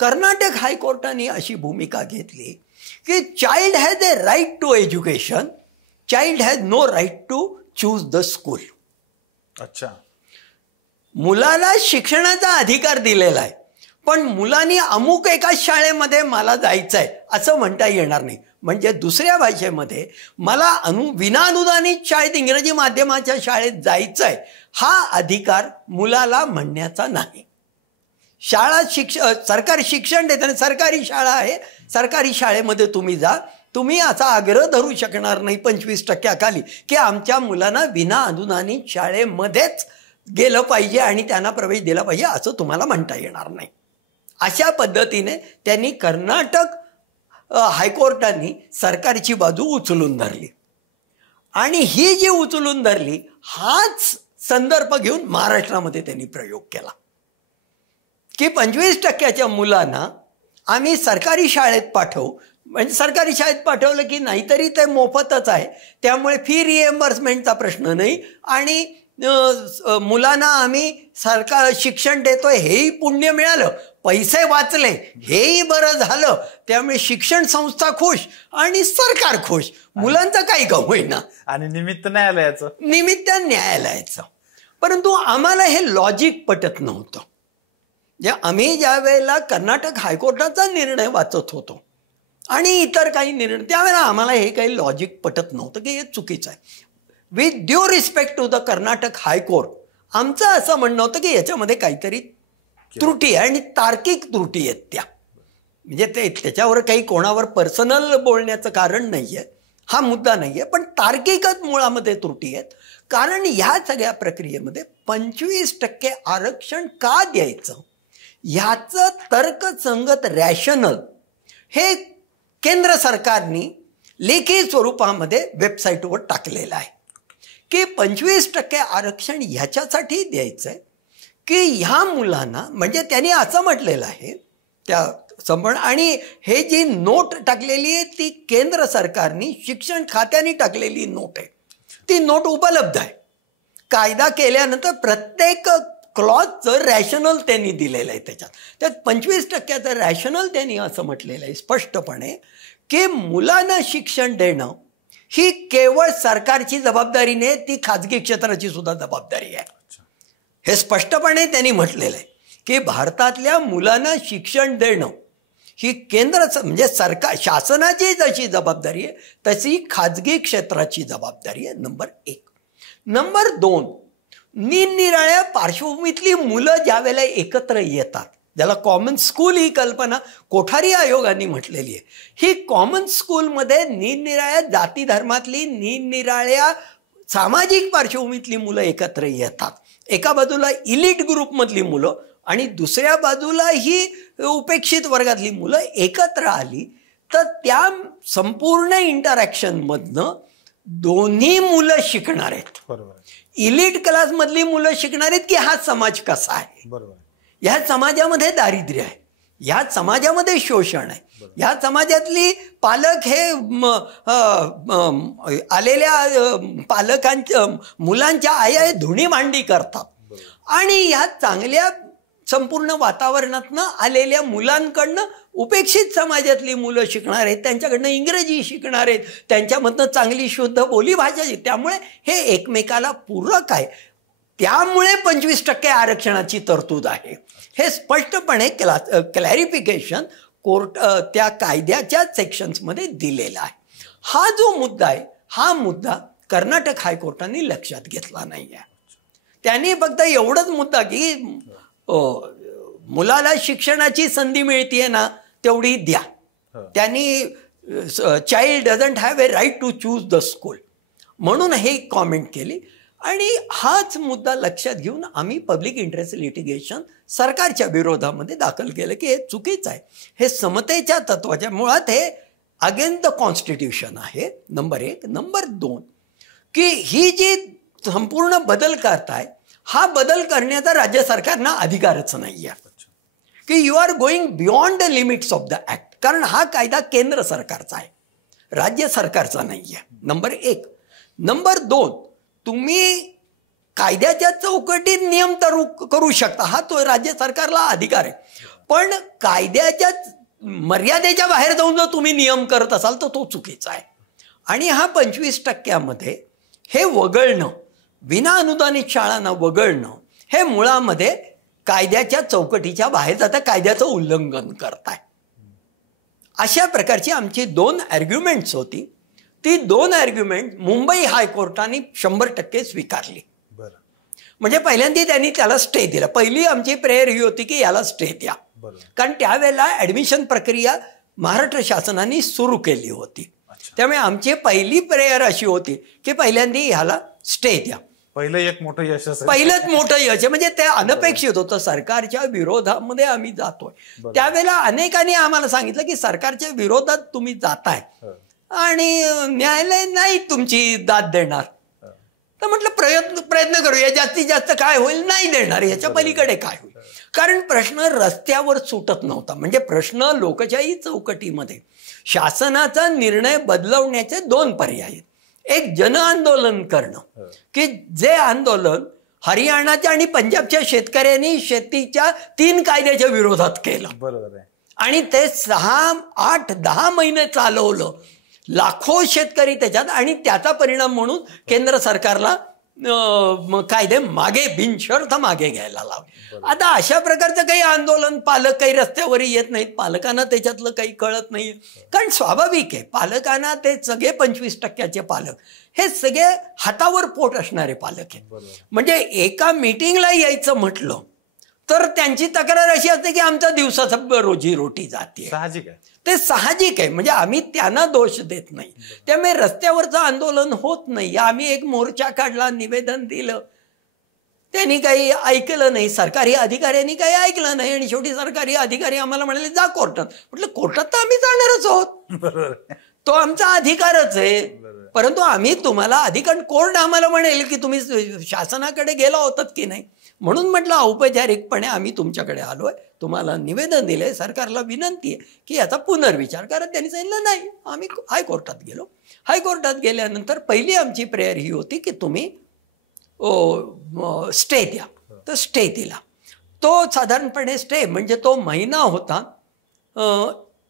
कर्नाटक हायकोर्टाने अशी भूमिका घेतली की child has a right to education, child has no right to choose the school. अच्छा. मुलाला शिक्षणाचा अधिकार दिलेला आहे, पण मुलांनी अमुक एका शाळेमध्ये मला जायचं आहे असं म्हणता येणार नाही. म्हणजे दुसऱ्या भाषेमध्ये मला विना अनुदानित शाळेत, इंग्रजी माध्यमाच्या शाळेत जायचं आहे हा अधिकार मुलाला म्हणण्याचा नाही. शाळा सरकारी शिक्षण देताना सरकारी शाळा आहे, सरकारी शाळेमध्ये तुम्ही जा. तुम्ही असा आग्रह धरू शकणार नाही 25% खाली की आमच्या मुलांना विना अनुदानित शाळेमध्येच गेलं पाहिजे आणि त्यांना प्रवेश दिला पाहिजे असं तुम्हाला म्हणता येणार नाही. अशा पद्धतीने त्यांनी कर्नाटक हायकोर्टाने सरकारची बाजू उचलून धरली. आणि ही जी उचलून धरली हाच संदर्भ घेऊन महाराष्ट्रामध्ये त्यांनी प्रयोग केला की 25% मुलांना आम्ही सरकारी शाळेत पाठवू. म्हणजे सरकारी शाळेत पाठवलं की नाहीतरी ते मोफतच आहे, त्यामुळे फी रिएम्बर्समेंटचा प्रश्न नाही आणि मुलांना आम्ही सरकार शिक्षण देतोय हेही पुण्य मिळालं, पैसे वाचले हेही बरं झालं. त्यामुळे शिक्षण संस्था खुश आणि सरकार खुश, मुलांचं काही का होईना. आणि निमित्त न्यायालयाचं. परंतु आम्हाला हे लॉजिक पटत नव्हतं. आम्ही ज्या वेळेला कर्नाटक हायकोर्टाचा निर्णय वाचत होतो आणि इतर काही निर्णय, त्यावेळेला आम्हाला हे काही लॉजिक पटत नव्हतं की हे चुकीचं आहे. With due respect to the Karnataka high court आमचं असं म्हणणं होतं की याच्यामध्ये काहीतरी त्रुटी आहे आणि तार्किक त्रुटी आहेत त्या. म्हणजे त्याच्यावर काही कोणावर पर्सनल बोलण्याचं कारण नाही आहे, हा मुद्दा नाही आहे, पण तार्किकच मुळामध्ये त्रुटी आहेत. कारण ह्या सगळ्या प्रक्रियेमध्ये 25% आरक्षण का द्यायचं ह्याचं तर्कसंगत रॅशनल हे केंद्र सरकारने लेखी स्वरूपामध्ये वेबसाईटवर टाकलेलं आहे की 25% आरक्षण ह्याच्यासाठी द्यायचं आहे की ह्या मुलांना, म्हणजे त्यांनी असं म्हटलेलं आहे त्या संपूर्ण. आणि हे जी नोट टाकलेली आहे ती केंद्र सरकारने शिक्षण खात्याने टाकलेली नोट आहे. ती नोट उपलब्ध आहे. कायदा केल्यानंतर प्रत्येक क्लॉजचं रॅशनल त्यांनी दिलेलं आहे. त्यात 25% रॅशनल त्यांनी असं म्हटलेलं आहे स्पष्टपणे की मुलांना शिक्षण देणं ही केवळ सरकारची जबाबदारी नाही, ती खाजगी क्षेत्राची सुद्धा जबाबदारी आहे. हे स्पष्टपणे त्यांनी म्हटलेलं आहे की भारतातल्या मुलांना शिक्षण देणं ही केंद्र म्हणजे सरकार शासनाची जशी जबाबदारी आहे तशी खाजगी क्षेत्राची जबाबदारी आहे. नंबर 1. नंबर 2, निरनिराळ्या पार्श्वभूमीतली मुलं ज्या वेळेला एकत्र येतात, ज्याला कॉमन स्कूल ही कल्पना कोठारी आयोगाने म्हटलेली आहे. ही कॉमन स्कूलमध्ये निरनिराळ्या जाती धर्मातली निरनिराळ्या सामाजिक पार्श्वभूमीतली मुलं एकत्र येतात. एका बाजूला इलिट ग्रुपमधली मुलं आणि दुसऱ्या बाजूला ही उपेक्षित वर्गातली मुलं एकत्र आली तर त्या संपूर्ण इंटरॅक्शनमधनं दोन्ही मुलं शिकणार आहेत. बरोबर. इलिट क्लासमधली मुलं शिकणार आहेत की हा समाज कसा आहे, बरोबर, ह्या समाजामध्ये दारिद्र्य आहे, ह्या समाजामध्ये शोषण आहे, ह्या समाजातली पालक हे आलेल्या पालकांच्या मुलांच्या आया धुणी भांडी करतात आणि ह्या चांगल्या संपूर्ण वातावरणातनं आलेल्या मुलांकडनं उपेक्षित समाजातली मुलं शिकणार आहेत, त्यांच्याकडनं इंग्रजी शिकणार आहेत, त्यांच्यामधनं चांगली शुद्ध बोलीभाषा. त्यामुळे हे एकमेकाला पूरक आहे. त्यामुळे 25% आरक्षणाची तरतूद आहे. हे स्पष्टपणे क्लॅरिफिकेशन कोर्ट त्या कायद्याच्या सेक्शन्समध्ये दिलेला आहे. हा जो मुद्दा आहे हा मुद्दा कर्नाटक हायकोर्टाने लक्षात घेतला नाही आहे. त्यांनी फक्त एवढंच मुद्दा की मुलाला शिक्षणाची संधी मिळतीये ना तेवढी द्या. त्यांनी child doesn't have a right to choose the school म्हणून हे कॉमेंट केली. आणि हाच मुद्दा लक्षात घेऊन आम्ही पब्लिक इंटरेस्ट लिटिगेशन सरकारच्या विरोधामध्ये दाखल केलं की हे चुकीचं आहे. हे समतेच्या तत्वाच्या मुळात हे अगेन्स्ट द कॉन्स्टिट्यूशन आहे. नंबर 1. नंबर 2 की ही जी संपूर्ण बदल करताय हा बदल करण्याचा राज्य सरकारना अधिकारच नाही आहे की you are going beyond the limits of the act. कारण हा कायदा केंद्र सरकारचा आहे, राज्य सरकारचा नाही आहे. नंबर 1. नंबर 2, तुम्ही कायद्याच्या चौकटीत नियम तर करू शकता, हा तो राज्य सरकारला अधिकार आहे. पण कायद्याच्या मर्यादेच्या बाहेर जाऊन जर तुम्ही नियम करत असाल तर तो चुकीचा आहे. आणि हा 25% हे वगळणं, विना अनुदानित शाळांना वगळणं हे मुळामध्ये कायद्याच्या चौकटीच्या बाहेर जाता कायद्याचं उल्लंघन करताय. अशा प्रकारची आमची 2 आर्ग्युमेंट्स होती. ती 2 आर्ग्युमेंट मुंबई हायकोर्टाने 100% स्वीकारली. म्हणजे पहिल्यांदा त्यांनी त्याला स्टे दिला. पहिली आमची प्रेयर ही होती की याला स्टे द्या, कारण त्यावेळेला ऍडमिशन प्रक्रिया महाराष्ट्र शासनाने सुरू केली होती. त्यामुळे आमची पहिली प्रेयर अशी होती की पहिल्यांदा ह्याला स्टे द्या. पहिलंच मोठं यश म्हणजे ते अनपेक्षित होतं. सरकारच्या विरोधामध्ये आम्ही जातोय. त्यावेळेला अनेकांनी आम्हाला सांगितलं की सरकारच्या विरोधात तुम्ही जाताय आणि न्यायालय नाही तुमची दाद देणार. तर म्हटलं प्रयत्न करूया, जास्तीत जास्त काय होईल नाही देणार, याच्या पलीकडे काय होईल. कारण प्रश्न रस्त्यावर सुटत नव्हता. म्हणजे प्रश्न लोकशाही चौकटीमध्ये शासनाचा निर्णय बदलवण्याचे 2 पर्याय आहेत. एक जन आंदोलन करणं की जे आंदोलन हरियाणाच्या आणि पंजाबच्या शेतकऱ्यांनी शेतीच्या 3 कायद्याच्या विरोधात केलं. बरोबर आहे. आणि ते 6, 8, 10 महिने चालवलं. लाखो शेतकरी त्याच्यात आणि त्याचा परिणाम म्हणून केंद्र सरकारला कायदे मागे बिनशर्त मागे घ्यायला लावले. आता अशा प्रकारचं काही आंदोलन पालक काही रस्त्यावरही येत नाहीत, पालकांना त्याच्यातलं काही कळत नाही. कारण स्वाभाविक आहे, पालकांना ते सगळे 25% पालक हे सगळे हातावर पोट असणारे पालक आहेत. म्हणजे एका मीटिंगला यायचं म्हटलं तर त्यांची तक्रार अशी असते की आमचा दिवसाचा रोजी रोटी जाते. साहजिक आहे, ते साहजिक आहे. म्हणजे आम्ही त्यांना दोष देत नाही. त्यामुळे रस्त्यावरचं आंदोलन होत नाही. आम्ही एक मोर्चा काढला, निवेदन दिलं, त्यांनी काही ऐकलं नाही, सरकारी अधिकाऱ्यांनी काही ऐकलं नाही. आणि शेवटी सरकारी अधिकारी आम्हाला म्हणाले जा कोर्टात. म्हटलं कोर्टात तर आम्ही जाणारच आहोत. तो आमचा अधिकारच आहे. परंतु आम्ही तुम्हाला अधिकार, कोर्ट आम्हाला म्हणेल की तुम्ही शासनाकडे गेला होतात की नाही, म्हणून म्हटलं औपचारिकपणे आम्ही तुमच्याकडे आलोय, तुम्हाला निवेदन दिलंय, सरकारला विनंती आहे की याचा पुनर्विचार करा. त्यांनी सांगितलं नाही. आम्ही हायकोर्टात गेलो. हायकोर्टात गेल्यानंतर पहिली आमची प्रेयर ही होती की तुम्ही स्टे द्या. तर स्टे दिला. तो साधारणपणे स्टे म्हणजे तो महिना होता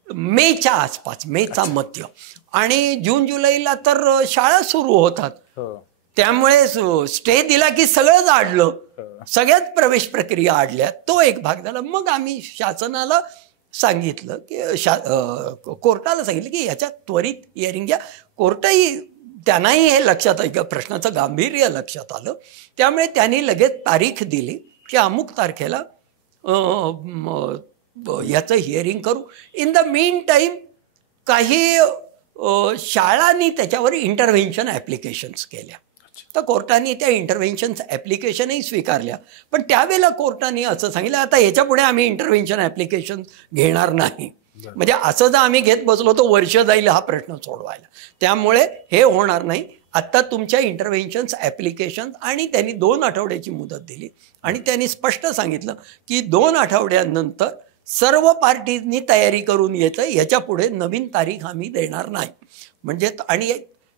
मेच्या आसपास, मेचा मध्य, आणि जून जुलैला तर शाळा सुरू होतात. त्यामुळे स्टे दिला की सगळंच आडलं, सगळ्यात प्रवेश प्रक्रिया आडल्या. तो एक भाग झाला. मग आम्ही शासनाला सांगितलं की कोर्टाला सांगितलं की याच्यात त्वरित हिअरिंग घ्या. कोर्टही, त्यांनाही हे लक्षात आलं, प्रश्नाचं गांभीर्य लक्षात आलं. त्यामुळे त्यांनी लगेच तारीख दिली की अमुक तारखेला याचं हिअरिंग करू. इन द मीन टाईम काही शाळांनी त्याच्यावर इंटरव्हेन्शन ॲप्लिकेशन्स केल्या. तर कोर्टाने त्या इंटरव्हेन्शन्स ॲप्लिकेशनही स्वीकारल्या. पण त्यावेळेला कोर्टाने असं सांगितलं, आता याच्यापुढे आम्ही इंटरव्हेन्शन ॲप्लिकेशन घेणार नाही. म्हणजे असं जर आम्ही घेत बसलो तर वर्ष जाईल हा प्रश्न सोडवायला. त्यामुळे हे होणार नाही. आत्ता तुमच्या इंटरव्हेन्शन्स ॲप्लिकेशन्स, आणि त्यांनी 2 आठवड्याची मुदत दिली. आणि त्यांनी स्पष्ट सांगितलं की 2 आठवड्यानंतर सर्व पार्टीजनी तयारी करून यायचं, याच्यापुढे नवीन तारीख आम्ही देणार नाही. म्हणजे, आणि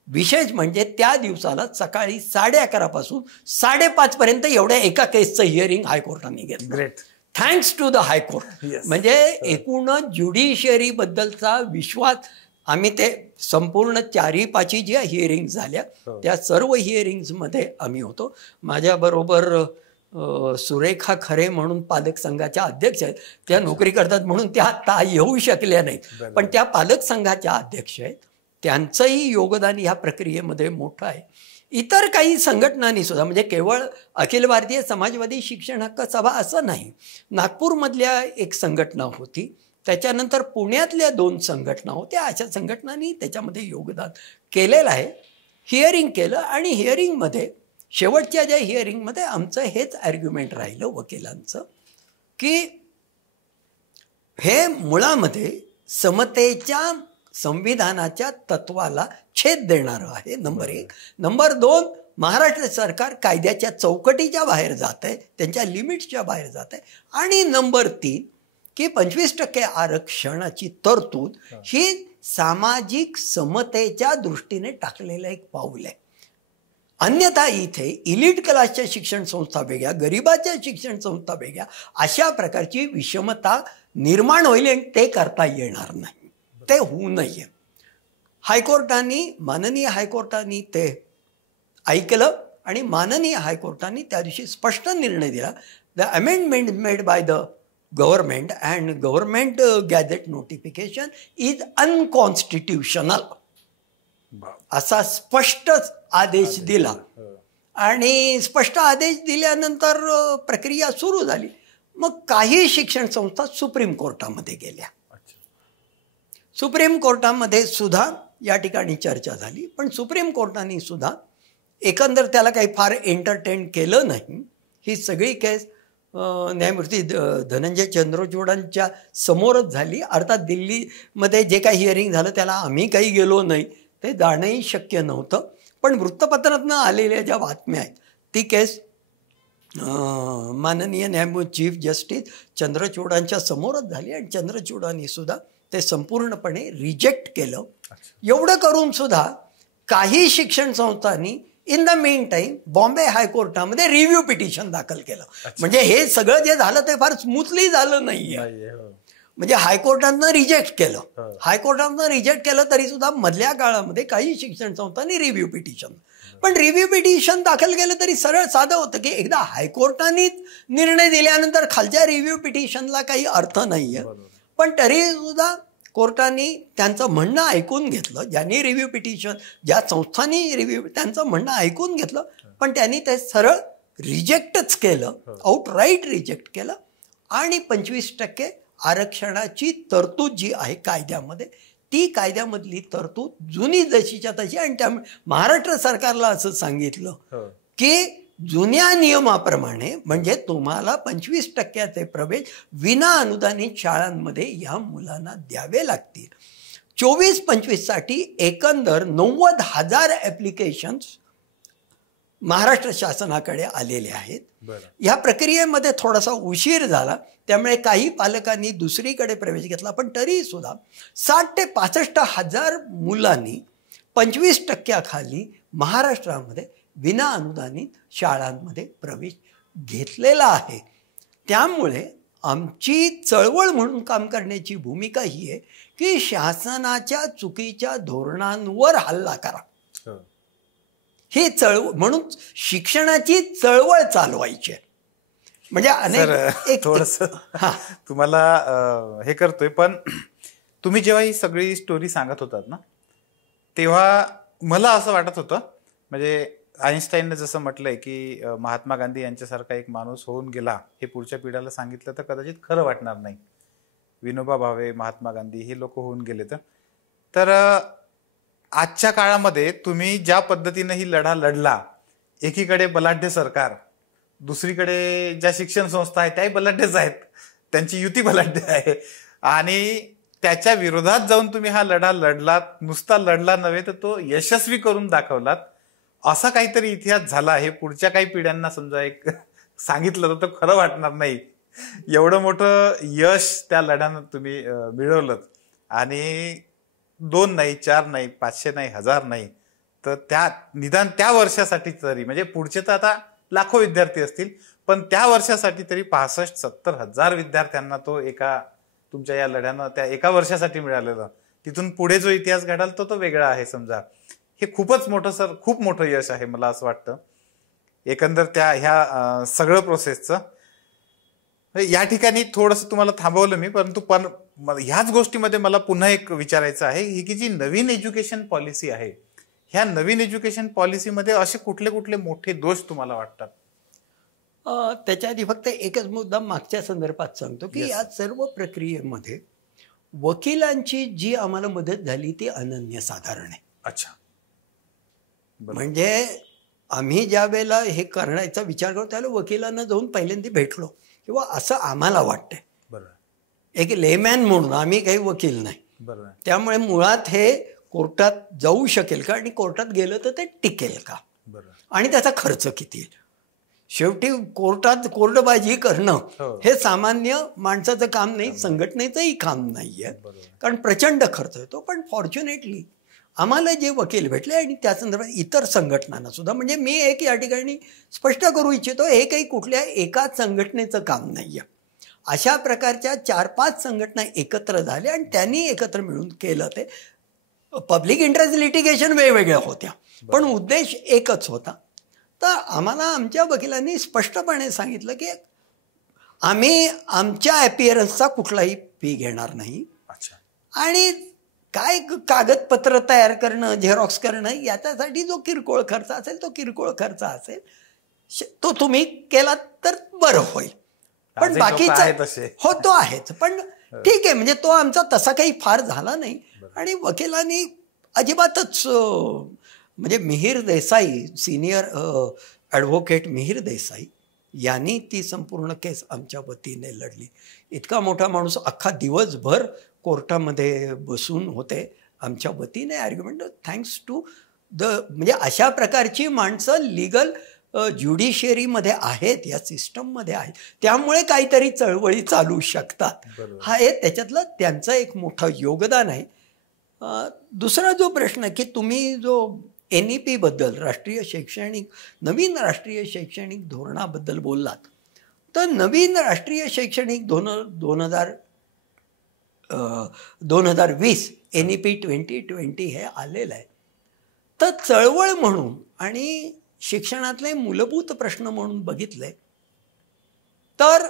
विशेष म्हणजे त्या दिवसाला सकाळी 11:30 पासून 5:30 पर्यंत एवढ्या एका केसचं हिअरिंग हायकोर्टाने घेतलं. Great. Thanks to the high court. म्हणजे एकूण ज्युडिशियरी बद्दलचा विश्वास, आम्ही ते संपूर्ण 4-5 ज्या हिअरिंग झाल्या त्या सर्व हिअरिंग्समध्ये आम्ही होतो. माझ्याबरोबर सुरेखा खरे म्हणून पालक संघाच्या अध्यक्ष आहेत. त्या नोकरी करतात म्हणून त्या आता येऊ शकल्या नाहीत, पण त्या पालक संघाच्या अध्यक्ष आहेत. त्यांचंही योगदान ह्या प्रक्रियेमध्ये मोठं आहे. इतर काही संघटनांनी सुद्धा, म्हणजे केवळ अखिल भारतीय समाजवादी शिक्षण हक्क सभा असं नाही, नागपूरमधल्या एक संघटना होती, त्याच्यानंतर पुण्यातल्या 2 संघटना होत्या. अशा संघटनांनी त्याच्यामध्ये योगदान केलेलं आहे. हिअरिंग केलं, आणि हिअरिंगमध्ये शेवटच्या ज्या हिअरिंगमध्ये आमचं हेच आर्ग्युमेंट राहिलं वकिलांचं की हे मुळामध्ये समतेच्या संविधानाच्या तत्वाला छेद देणारं आहे, नंबर 1. नंबर 2, महाराष्ट्र सरकार कायद्याच्या चौकटीच्या बाहेर जात आहे, त्यांच्या लिमिट्सच्या बाहेर जात आहे. आणि नंबर 3 की 25% आरक्षणाची तरतूद ही सामाजिक समतेच्या दृष्टीने टाकलेलं एक पाऊल आहे. अन्यथा इथे इलिट क्लासच्या शिक्षण संस्था वेगळ्या, गरिबाच्या शिक्षण संस्था वेगळ्या, अशा प्रकारची विषमता निर्माण होईल, आणि ते करता येणार नाही, ते होऊ नये. हायकोर्टाने, माननीय हायकोर्टाने ते ऐकलं, आणि माननीय हायकोर्टाने त्या दिवशी स्पष्ट निर्णय दिला, the amendment made by the government and government gadget notification is unconstitutional, असा स्पष्ट आदेश दिला. आणि स्पष्ट आदेश दिल्यानंतर प्रक्रिया सुरू झाली. मग काही शिक्षण संस्था सुप्रीम कोर्टामध्ये गेल्या. सुप्रीम कोर्टामध्ये सुद्धा या ठिकाणी चर्चा झाली, पण सुप्रीम कोर्टाने सुद्धा एकंदर त्याला काही फार एंटरटेन केलं नाही. ही सगळी केस न्यायमूर्ती धनंजय चंद्रचूडांच्या समोरच झाली. अर्थात दिल्लीमध्ये जे काही हिअरिंग झालं त्याला आम्ही काही गेलो नाही, ते जाणंही शक्य नव्हतं. पण वृत्तपत्रातनं आलेल्या ज्या बातम्या आहेत ती केस माननीय न्यायमूर्ती चीफ जस्टिस चंद्रचूडांच्या समोरच झाली, आणि चंद्रचूडांनी सुद्धा ते संपूर्णपणे रिजेक्ट केलं. एवढं करून सुद्धा काही शिक्षण संस्थांनी in the meantime Bombay हायकोर्टामध्ये रिव्ह्यू पिटिशन दाखल केलं. म्हणजे हे सगळं जे झालं ते फार स्मूथली झालं नाहीये. म्हणजे हायकोर्टानं रिजेक्ट केलं. हायकोर्टानं रिजेक्ट केलं तरी सुद्धा मधल्या काळामध्ये काही शिक्षण संस्थांनी रिव्ह्यू पिटिशन, पण रिव्ह्यू पिटिशन दाखल केलं तरी सरळ साधं होतं की एकदा हायकोर्टाने निर्णय दिल्यानंतर खालच्या रिव्ह्यू पिटिशनला काही अर्थ नाहीये. पण तरी सुद्धा कोर्टाने त्यांचं म्हणणं ऐकून घेतलं. ज्यांनी रिव्ह्यू पिटिशन, ज्या संस्थांनी रिव्ह्यू, त्यांचं म्हणणं ऐकून घेतलं, पण त्यांनी ते सरळ रिजेक्टच केलं, आउटराईट रिजेक्ट केलं. आणि 25% आरक्षणाची तरतूद जी आहे कायद्यामध्ये, ती कायद्यामधली तरतूद जुनी जशीच्या तशी, आणि त्यामुळे महाराष्ट्र सरकारला असं सांगितलं की जुन्या नियमाप्रमाणे म्हणजे तुम्हाला 25% प्रवेश विना अनुदानित शाळांमध्ये ह्या मुलांना द्यावे लागतील. 24-25साठी एकंदर 90,000 ॲप्लिकेशन्स महाराष्ट्र शासनाकडे आलेले आहेत. या प्रक्रियेमध्ये थोडासा उशीर झाला, त्यामुळे काही पालकांनी दुसरीकडे प्रवेश घेतला, पण तरीही सुद्धा 60 ते 65,000 मुलांनी 25% महाराष्ट्रामध्ये विना अनुदानित शाळांमध्ये प्रवेश घेतलेला आहे. त्यामुळे आमची चळवळ म्हणून काम करण्याची भूमिका ही आहे की शासनाच्या चुकीच्या धोरणांवर हल्ला करा. ही चळवळ म्हणून शिक्षणाची चळवळ चालवायची आहे. म्हणजे अनेक तुम्हाला हे करतोय, पण तुम्ही जेव्हा ही सगळी स्टोरी सांगत होतात ना, तेव्हा मला असं वाटत होतं, म्हणजे आईन्स्टाईनने जसं म्हटलंय की महात्मा गांधी यांच्यासारखा एक माणूस होऊन गेला हे पुढच्या पिढ्याला सांगितलं तर कदाचित खरं वाटणार नाही. विनोबा भावे, महात्मा गांधी हे लोक होऊन गेले तर आजच्या काळामध्ये तुम्ही ज्या पद्धतीने ही लढा लढला, एकीकडे बलाढ्य सरकार, दुसरीकडे ज्या शिक्षण संस्था आहेत त्याही बलाढ्यच आहेत, त्यांची युती बलाढ्य आहे, आणि त्याच्या विरोधात जाऊन तुम्ही हा लढा लढलात. नुसता लढला नव्हे तर तो यशस्वी करून दाखवलात. असा काहीतरी इतिहास झाला हे पुढच्या काही पिढ्यांना समजा एक सांगितलं तर खरं वाटणार नाही. एवढं मोठं यश त्या लढ्यानं तुम्ही मिळवलं, आणि 2 नाही, 4 नाही, 500 नाही, 1000 नाही, तर त्या निदान त्या वर्षासाठी तरी, म्हणजे पुढचे तर आता लाखो विद्यार्थी असतील, पण त्या वर्षासाठी तरी 65-70 हजार विद्यार्थ्यांना तो एका तुमच्या या लढ्यानं त्या एका वर्षासाठी मिळालेलं. तिथून पुढे जो इतिहास घडाल तो वेगळा आहे. समजा हे खूपच मोठं सर, खूप मोठं यश आहे मला असं वाटतं एकंदर त्या ह्या सगळं प्रोसेसचं. या ठिकाणी थोडंसं तुम्हाला थांबवलं मी, परंतु पण ह्याच गोष्टीमध्ये मला पुन्हा एक विचारायचं आहे, ही की जी नवीन एज्युकेशन पॉलिसी आहे, ह्या नवीन एज्युकेशन पॉलिसीमध्ये असे कुठले कुठले मोठे दोष तुम्हाला वाटतात? त्याच्या आधी फक्त एकच मुद्दा मागच्या संदर्भात सांगतो की या सर्व प्रक्रियेमध्ये वकिलांची जी आम्हाला मदत झाली ती अनन्यसाधारण आहे. अच्छा. म्हणजे आम्ही ज्या वेळेला हे करण्याचा विचार करतो त्याला वकिलांना जाऊन पहिल्यांदा भेटलो, किंवा असं आम्हाला वाटतंय. बरोबर. एक लेमॅन म्हणून, आम्ही काही वकील नाही. बरोबर. त्यामुळे मुळात हे कोर्टात जाऊ शकेल का आणि कोर्टात गेलं तर ते टिकेल का, आणि त्याचा खर्च किती येईल. शेवटी कोर्टात कोर्टबाजी करणं हे सामान्य माणसाचं काम नाही, संघटनेचंही काम नाही आहे, कारण प्रचंड खर्च येतो. पण फॉर्च्युनेटली आम्हाला जे वकील भेटले आणि त्या संदर्भात इतर संघटनांना सुद्धा, म्हणजे मी एक या ठिकाणी स्पष्ट करू इच्छितो, हे काही कुठल्या एकाच संघटनेचं काम नाही आहे. अशा प्रकारच्या 4-5 संघटना एकत्र झाल्या आणि त्यांनी एकत्र मिळून केलं. ते पब्लिक इंटरेस्ट लिटिगेशन वेगवेगळ्या होत्या, पण उद्देश एकच होता. तर आम्हाला आमच्या वकिलांनी स्पष्टपणे सांगितलं की आम्ही आमच्या ॲपिअरन्सचा कुठलाही फी घेणार नाही, आणि काय कागदपत्र तयार करणं, झेरॉक्स करणं, याच्यासाठी जो किरकोळ खर्च असेल तो किरकोळ खर्च असेल, तो तुम्ही केला तर बरं होईल. पण बाकीचा हो तो आहेच, पण ठीक आहे, म्हणजे तो आमचा तसा काही फार झाला नाही. आणि वकिलांनी अजिबातच, म्हणजे मिहीर देसाई, सिनियर ॲडव्होकेट मिहीर देसाई यांनी ती संपूर्ण केस आमच्या वतीने लढली. इतका मोठा माणूस अख्खा दिवसभर कोर्टामध्ये बसून होते आमच्या वतीने आर्ग्युमेंट, थँक्स टू म्हणजे अशा प्रकारची माणसं लिगल ज्युडिशियरीमध्ये आहेत, या सिस्टममध्ये आहेत, त्यामुळे काहीतरी चळवळी चालू शकतात. हा एक त्याच्यातलं त्यांचं एक मोठं योगदान आहे. दुसरा जो प्रश्न की तुम्ही जो NEP बद्दल, नवीन राष्ट्रीय शैक्षणिक धोरणाबद्दल बोललात, तर नवीन राष्ट्रीय शैक्षणिक 2020 NEP 2020 हे आलेलं आहे. तर चळवळ म्हणून आणि शिक्षणातले मूलभूत प्रश्न म्हणून बघितले तर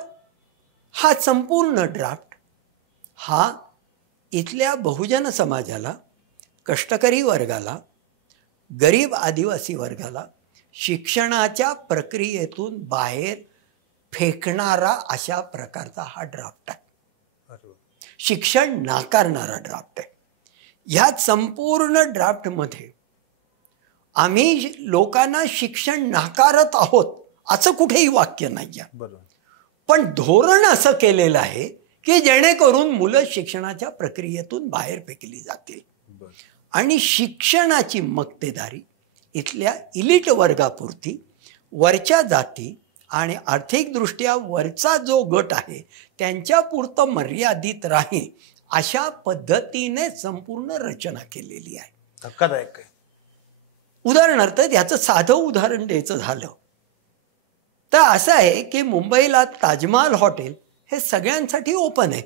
हा संपूर्ण ड्राफ्ट हा इथल्या बहुजन समाजाला, कष्टकरी वर्गाला, गरीब आदिवासी वर्गाला शिक्षणाच्या प्रक्रियेतून बाहेर फेकणारा अशा प्रकारचा हा ड्राफ्ट आहे. शिक्षण नाकारणारा ड्राफ्ट आहे. ह्या संपूर्ण ड्राफ्टमध्ये आम्ही लोकांना शिक्षण नाकारत आहोत असं कुठेही वाक्य नाही आहे, पण धोरण असं केलेलं आहे की जेणेकरून मुलं शिक्षणाच्या प्रक्रियेतून बाहेर फेकली जातील. आणि शिक्षणाची मक्तेदारी इथल्या इलिट वर्गापुरती, वरच्या जाती आणि आर्थिकदृष्ट्या वरचा जो गट आहे त्यांच्यापुरतं मर्यादित राहील अशा पद्धतीने संपूर्ण रचना केलेली आहे. धक्कादायक आहे. उदाहरणार्थ याचं साधं उदाहरण द्यायचं झालं तर असं आहे की मुंबईला ताजमहाल हॉटेल हे सगळ्यांसाठी ओपन आहे,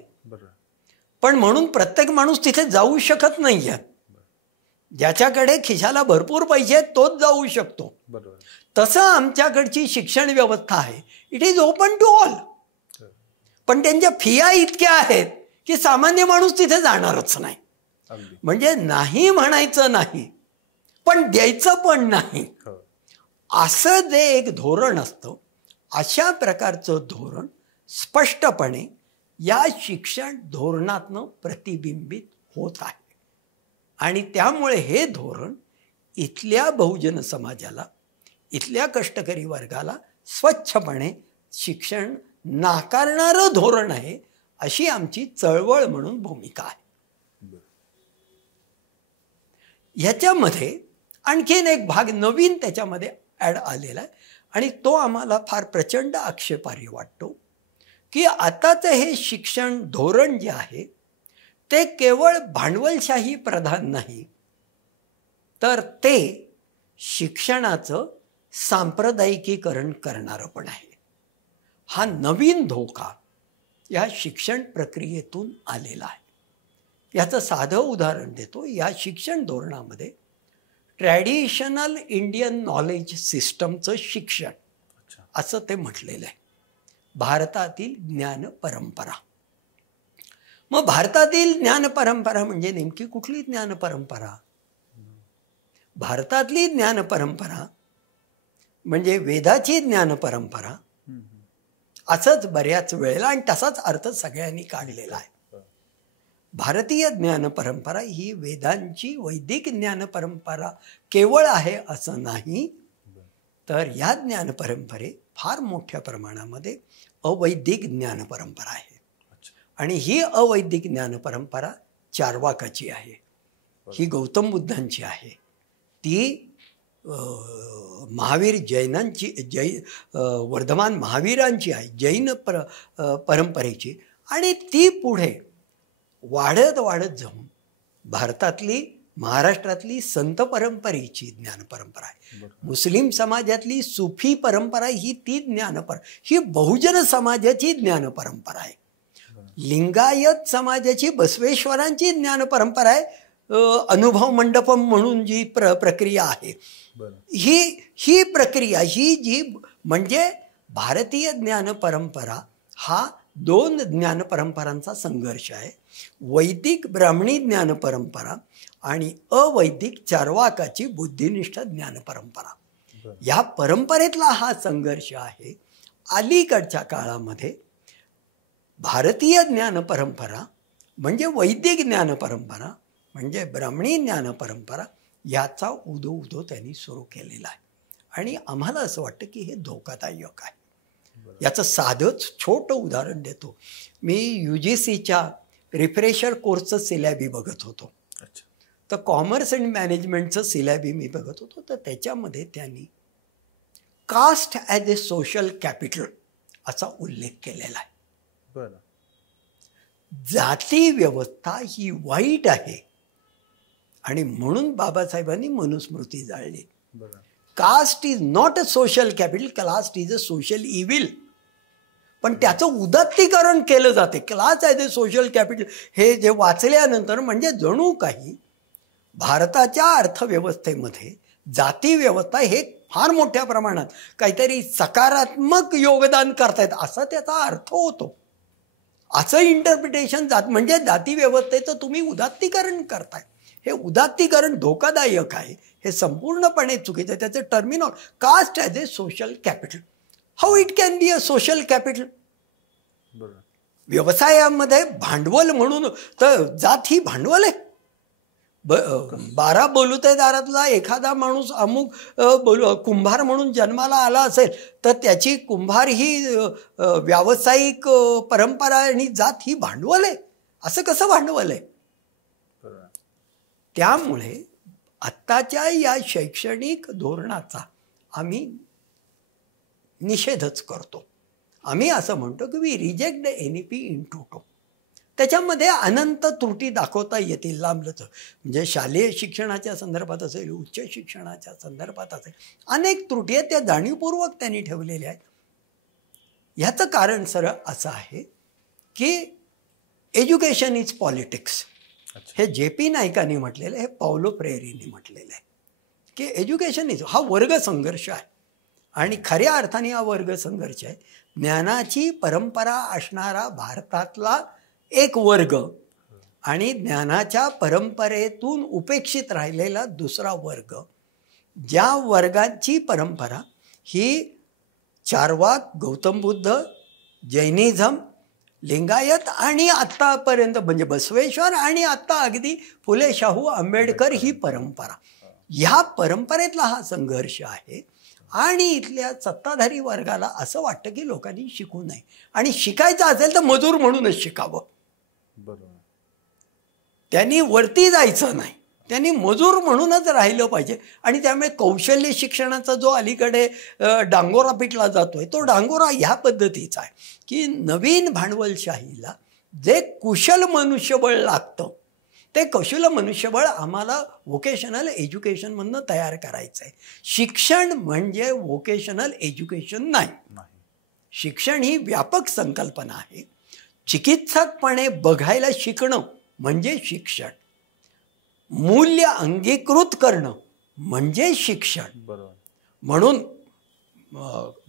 पण म्हणून प्रत्येक माणूस तिथे जाऊ शकत नाही आहे. ज्याच्याकडे खिशाला भरपूर पैसे आहेत तोच जाऊ शकतो. तसं आमच्याकडची शिक्षण व्यवस्था आहे, it is open to all. पण त्यांच्या फिया इतक्या आहेत की सामान्य माणूस तिथे जाणारच नाही. म्हणजे नाही म्हणायचं नाही पण द्यायचं पण नाही, असं जे एक धोरण असतं, अशा प्रकारचं धोरण स्पष्टपणे या शिक्षण धोरणातनं प्रतिबिंबित होत आहे. आणि त्यामुळे हे धोरण इथल्या बहुजन समाजाला, इथल्या कष्टकरी वर्गाला स्वच्छपणे शिक्षण नाकारणारं धोरण आहे अशी आमची चळवळ म्हणून भूमिका आहे. ह्याच्यामध्ये आणखीन एक भाग नवीन त्याच्यामध्ये ॲड आलेला आहे आणि तो आम्हाला फार प्रचंड आक्षेपार्ह वाटतो की आताचं हे शिक्षण धोरण जे आहे ते केवळ भांडवलशाही प्रधान नाही, तर ते शिक्षणाचं सांप्रदायिकीकरण करणारं पण आहे. हा नवीन धोका या शिक्षण प्रक्रियेतून आलेला आहे. याचं साधं उदाहरण देतो. या शिक्षण धोरणामध्ये ट्रॅडिशनल इंडियन नॉलेज सिस्टमचं शिक्षण असं ते म्हटलेलं आहे. भारतातील ज्ञान परंपरा. मग भारतातील ज्ञान परंपरा म्हणजे नेमकी कुठली ज्ञान परंपरा? भारतातली ज्ञान परंपरा म्हणजे वेदाची ज्ञान परंपरा असंच बऱ्याच वेळेला आणि तसाच अर्थ सगळ्यांनी काढलेला आहे. भारतीय ज्ञान परंपरा ही वेदांची वैदिक ज्ञान परंपरा केवळ आहे असं नाही, तर या ज्ञान परंपरे फार मोठ्या प्रमाणामध्ये अवैदिक ज्ञान परंपरा आहे. आणि ही अवैदिक ज्ञान परंपरा चार्वाकाची आहे, ही गौतम बुद्धांची आहे, ती महावीर जैनांची वर्धमान महावीरांची आहे, जैन परंपरेची. आणि ती पुढे वाढत वाढत जाऊन भारतातली, महाराष्ट्रातली संत परंपरेची ज्ञान परंपरा आहे. मुस्लिम समाजातली सुफी परंपरा ही ती ही बहुजन समाजाची ज्ञान परंपरा आहे. लिंगायत समाजाची बसवेश्वरांची ज्ञान परंपरा आहे, अनुभव मंडपम म्हणून जी प्रक्रिया आहे, ही प्रक्रिया ही जी म्हणजे भारतीय ज्ञान परंपरा हा दोन ज्ञान परंपरांचा संघर्ष आहे. वैदिक ब्राह्मणी ज्ञान परंपरा आणि अवैदिक चार्वाकाची बुद्धिनिष्ठ ज्ञान परंपरा, या परंपरेतला हा संघर्ष आहे. अलीकडच्या काळामध्ये भारतीय ज्ञान परंपरा म्हणजे वैदिक ज्ञान परंपरा म्हणजे ब्राह्मणी ज्ञान परंपरा याचा उदो त्यांनी सुरू केलेला आहे. आणि आम्हाला असं वाटतं की हे धोकादायक आहे. याचं साधंच छोटं उदाहरण देतो. मी UGCच्या रिफ्रेशर कोर्सचं सिलॅबी बघत होतो, तर कॉमर्स अँड मॅनेजमेंटचं सिलॅबी मी बघत होतो. तर त्याच्यामध्ये त्यांनी caste as a social capital असा उल्लेख केलेला आहे. जाती व्यवस्था ही वाईट आहे आणि म्हणून बाबासाहेबांनी मनुस्मृती जाळली. Caste is not a social capital, caste is a social evil. पण त्याचं उदात्तीकरण केलं जाते. Class as a social capital हे जे वाचल्यानंतर म्हणजे जणू काही भारताच्या अर्थव्यवस्थेमध्ये जाती व्यवस्था हे फार मोठ्या प्रमाणात काहीतरी सकारात्मक योगदान करतायत असा त्याचा अर्थ होतो. असं इंटरप्रिटेशन म्हणजे जाती व्यवस्थेचं तुम्ही उदात्तीकरण करताय. हे उदात्तीकरण धोकादायक आहे, हे संपूर्णपणे चुकीचं आहे. त्याचं terminal caste as a social capital. How it can be a social capital? व्यवसायामध्ये भांडवल म्हणून तर जात ही भांडवल आहे. 12 बोलुतेदारातला एखादा माणूस अमुक कुंभार म्हणून जन्माला आला असेल तर त्याची कुंभार ही व्यावसायिक परंपरा आणि जात ही भांडवल आहे, असं कसं भांडवल आहे? त्यामुळे आत्ताच्या या शैक्षणिक धोरणाचा आम्ही निषेधच करतो. आम्ही असं म्हणतो की वी रिजेक्ट NEP इन टोटो. त्याच्यामध्ये अनंत त्रुटी दाखवता येतील लांबलच, म्हणजे शालेय शिक्षणाच्या संदर्भात असेल, उच्च शिक्षणाच्या संदर्भात असेल, अनेक त्रुटी आहेत त्या जाणीवपूर्वक त्यांनी ठेवलेल्या आहेत. ह्याचं कारण सरळ असं आहे की एज्युकेशन इज पॉलिटिक्स. हे JP नाईकांनी म्हटलेलं आहे, हे पावलो फ्रेयरींनी म्हटलेलं आहे की एज्युकेशन इज हा वर्ग संघर्ष आहे आणि खऱ्या अर्थाने हा वर्ग संघर्ष आहे. ज्ञानाची परंपरा असणारा भारतातला एक वर्ग आणि ज्ञानाच्या परंपरेतून उपेक्षित राहिलेला दुसरा वर्ग, ज्या वर्गाची परंपरा ही चार्वाक, गौतम बुद्ध, जैनिझम, लिंगायत आणि आत्तापर्यंत म्हणजे बसवेश्वर आणि आत्ता अगदी फुले शाहू आंबेडकर ही परंपरा, ह्या परंपरेतला हा संघर्ष आहे. आणि इथल्या सत्ताधारी वर्गाला असं वाटतं की लोकांनी शिकू नये आणि शिकायचं असेल तर मजूर म्हणूनच शिकावं. त्यांनी वरती जायचं नाही, त्यांनी मजूर म्हणूनच राहिलं पाहिजे. आणि त्यामुळे कौशल्य शिक्षणाचा जो अलीकडे डांगोरा पिटला जातोय तो डांगोरा ह्या पद्धतीचा आहे की नवीन भांडवलशाहीला जे कुशल मनुष्यबळ लागतं ते कौशल मनुष्यबळ आम्हाला व्होकेशनल एज्युकेशनमधनं तयार करायचं आहे. शिक्षण म्हणजे व्होकेशनल एज्युकेशन नाही. शिक्षण ही व्यापक संकल्पना आहे. चिकित्सकपणे बघायला शिकणं म्हणजे शिक्षण, मूल्य अंगीकृत करणं म्हणजे शिक्षण. म्हणून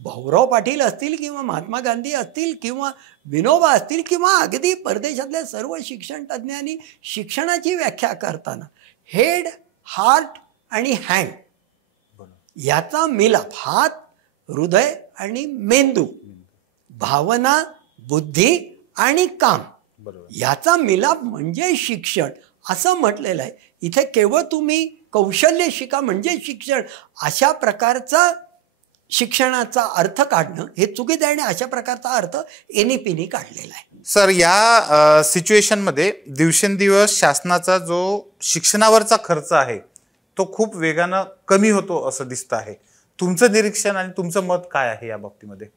भाऊराव पाटील असतील किंवा महात्मा गांधी असतील किंवा विनोबा असतील किंवा अगदी परदेशातल्या सर्व शिक्षण तज्ज्ञांनी शिक्षणाची व्याख्या करताना हेड, हार्ट आणि हँड याचा मिलाप, हात, हृदय आणि मेंदू, भावना, बुद्धी आणि काम याचा मिलाप म्हणजे शिक्षण असं म्हटलेलं आहे. इथे केवळ तुम्ही कौशल्य शिका म्हणजे शिक्षण अशा प्रकारचा शिक्षणाचा अर्थ काढणं हे चुकीचं आहे आणि अशा प्रकारचा अर्थ NEPने काढलेला आहे. सर, या सिच्युएशनमध्ये दिवसेंदिवस शासनाचा जो शिक्षणावरचा खर्च आहे तो खूप वेगानं कमी होतो असं दिसतं आहे. तुमचं निरीक्षण आणि तुमचं मत काय आहे या बाबतीमध्ये?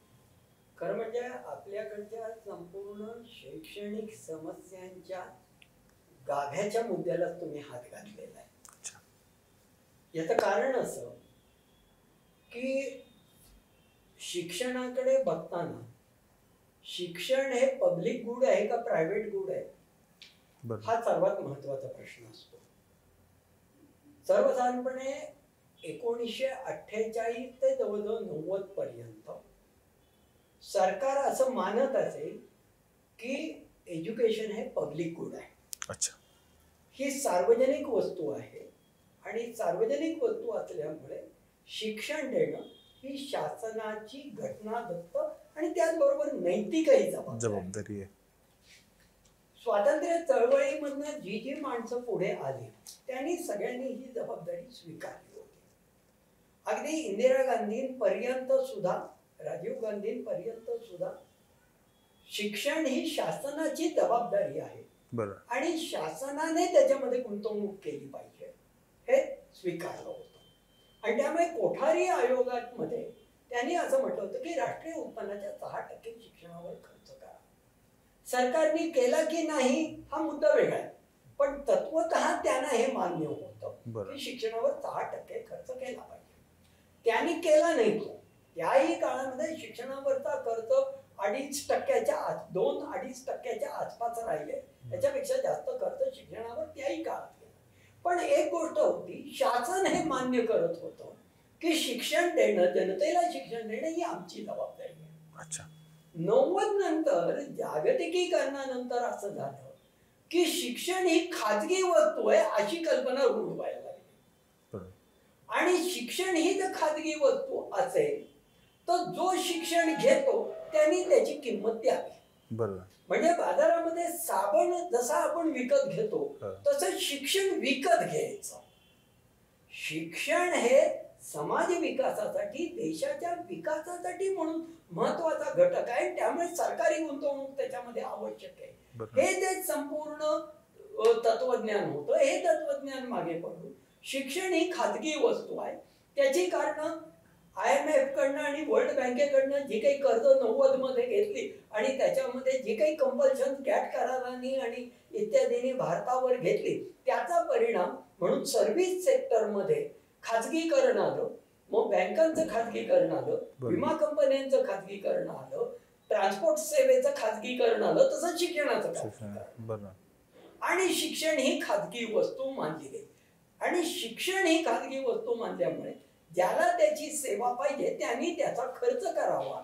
खरं म्हणजे आपल्याकडच्या संपूर्ण शैक्षणिक समस्यांच्या गाभ्याच्या मुद्द्यालाच तुम्ही हात घातलेला आहे. याचं कारण असं की शिक्षणाकडे बघताना शिक्षण हे पब्लिक गुड आहे का प्रायव्हेट गुड आहे हा सर्वात महत्वाचा प्रश्न असतो. सर्वसाधारणपणे 1948 ते जवळजवळ 90 पर्यंत सरकार असं मानत असेल की एज्युकेशन हे पब्लिक गुड आहे. अच्छा, ही सार्वजनिक वस्तू आहे आणि सार्वजनिक वस्तू असल्यामुळे शिक्षण देणं ही शासनाची घटनादत्त आणि त्याचबरोबर नैतिकही जबाबदारी आहे. स्वातंत्र्य चळवळीमधनं जी जी माणसं पुढे आली त्यांनी सगळ्यांनी ही जबाबदारी स्वीकारली होती. अगदी इंदिरा गांधींपर्यंत सुद्धा, राजीव गांधींपर्यंत सुद्धा शिक्षण ही शासनाची जबाबदारी आहे आणि शासनाने त्याच्यामध्ये गुंतवणूक केली पाहिजे हे स्वीकारलं होतं. आणि त्यामुळे कोठारी आयोगामध्ये त्यांनी असं म्हटलं होतं की राष्ट्रीय उत्पन्नाच्या 6% शिक्षणावर खर्च करा. सरकारने केला की नाही हा मुद्दा वेगळा आहे, पण तत्वतः त्यांना हे मान्य होतं की शिक्षणावर 6% खर्च केला पाहिजे. त्यांनी केला नाही तो. त्याही काळामध्ये शिक्षणावरचा खर्च 2-2.5% आसपास राहिले. त्याच्यापेक्षा जास्त खर्च शिक्षणावर त्याही काळात केला. पण एक गोष्ट होती, शासन हे मान्य करत होतं की शिक्षण देणं, जनतेला शिक्षण देणं ही आमची जबाबदारी आहे. अच्छा, 90 नंतर जागतिकीकरणानंतर असं झालं की शिक्षण ही खाजगी वस्तू आहे अशी कल्पना रूढ व्हायला लागली. आणि शिक्षण ही जर खाजगी वस्तू असेल तर जो शिक्षण घेतो त्यांनी त्याची किंमत द्यावी. बरोबर. म्हणजे बाजारामध्ये साबण जसा आपण विकत घेतो तसं शिक्षण विकत घ्यायचं. शिक्षण हे समाज विकासासाठी, देशाच्या विकासासाठी म्हणून महत्वाचा घटक आहे. त्यामुळे सरकारी गुंतवणूक त्याच्यामध्ये आवश्यक आहे. हे जे संपूर्ण तत्वज्ञान होतं, हे तत्वज्ञान मागे पडून शिक्षण ही खाजगी वस्तू आहे. त्याची कारण IMF कडनं आणि वर्ल्ड बँकेकडनं जी काही कर्ज 90 मध्ये घेतली आणि त्याच्यामध्ये जी काही कंपल्शन गॅट करारांनी आणि इत्यादींनी भारतावर घेतली, त्याचा परिणाम म्हणून सर्व्हिस सेक्टरमध्ये खाजगीकरण आलं. मग बँकांचं खाजगीकरण आलं, विमा कंपन्यांचं खाजगीकरण आलं, ट्रान्सपोर्ट सेवेचं खाजगीकरण आलं, तसंच शिक्षणाचं खाजगीकरण. आणि शिक्षण ही खाजगी वस्तू मानली गेली. आणि शिक्षण ही खाजगी वस्तू मानल्यामुळे ज्याला त्याची सेवा पाहिजे त्यांनी त्याचा खर्च करावा.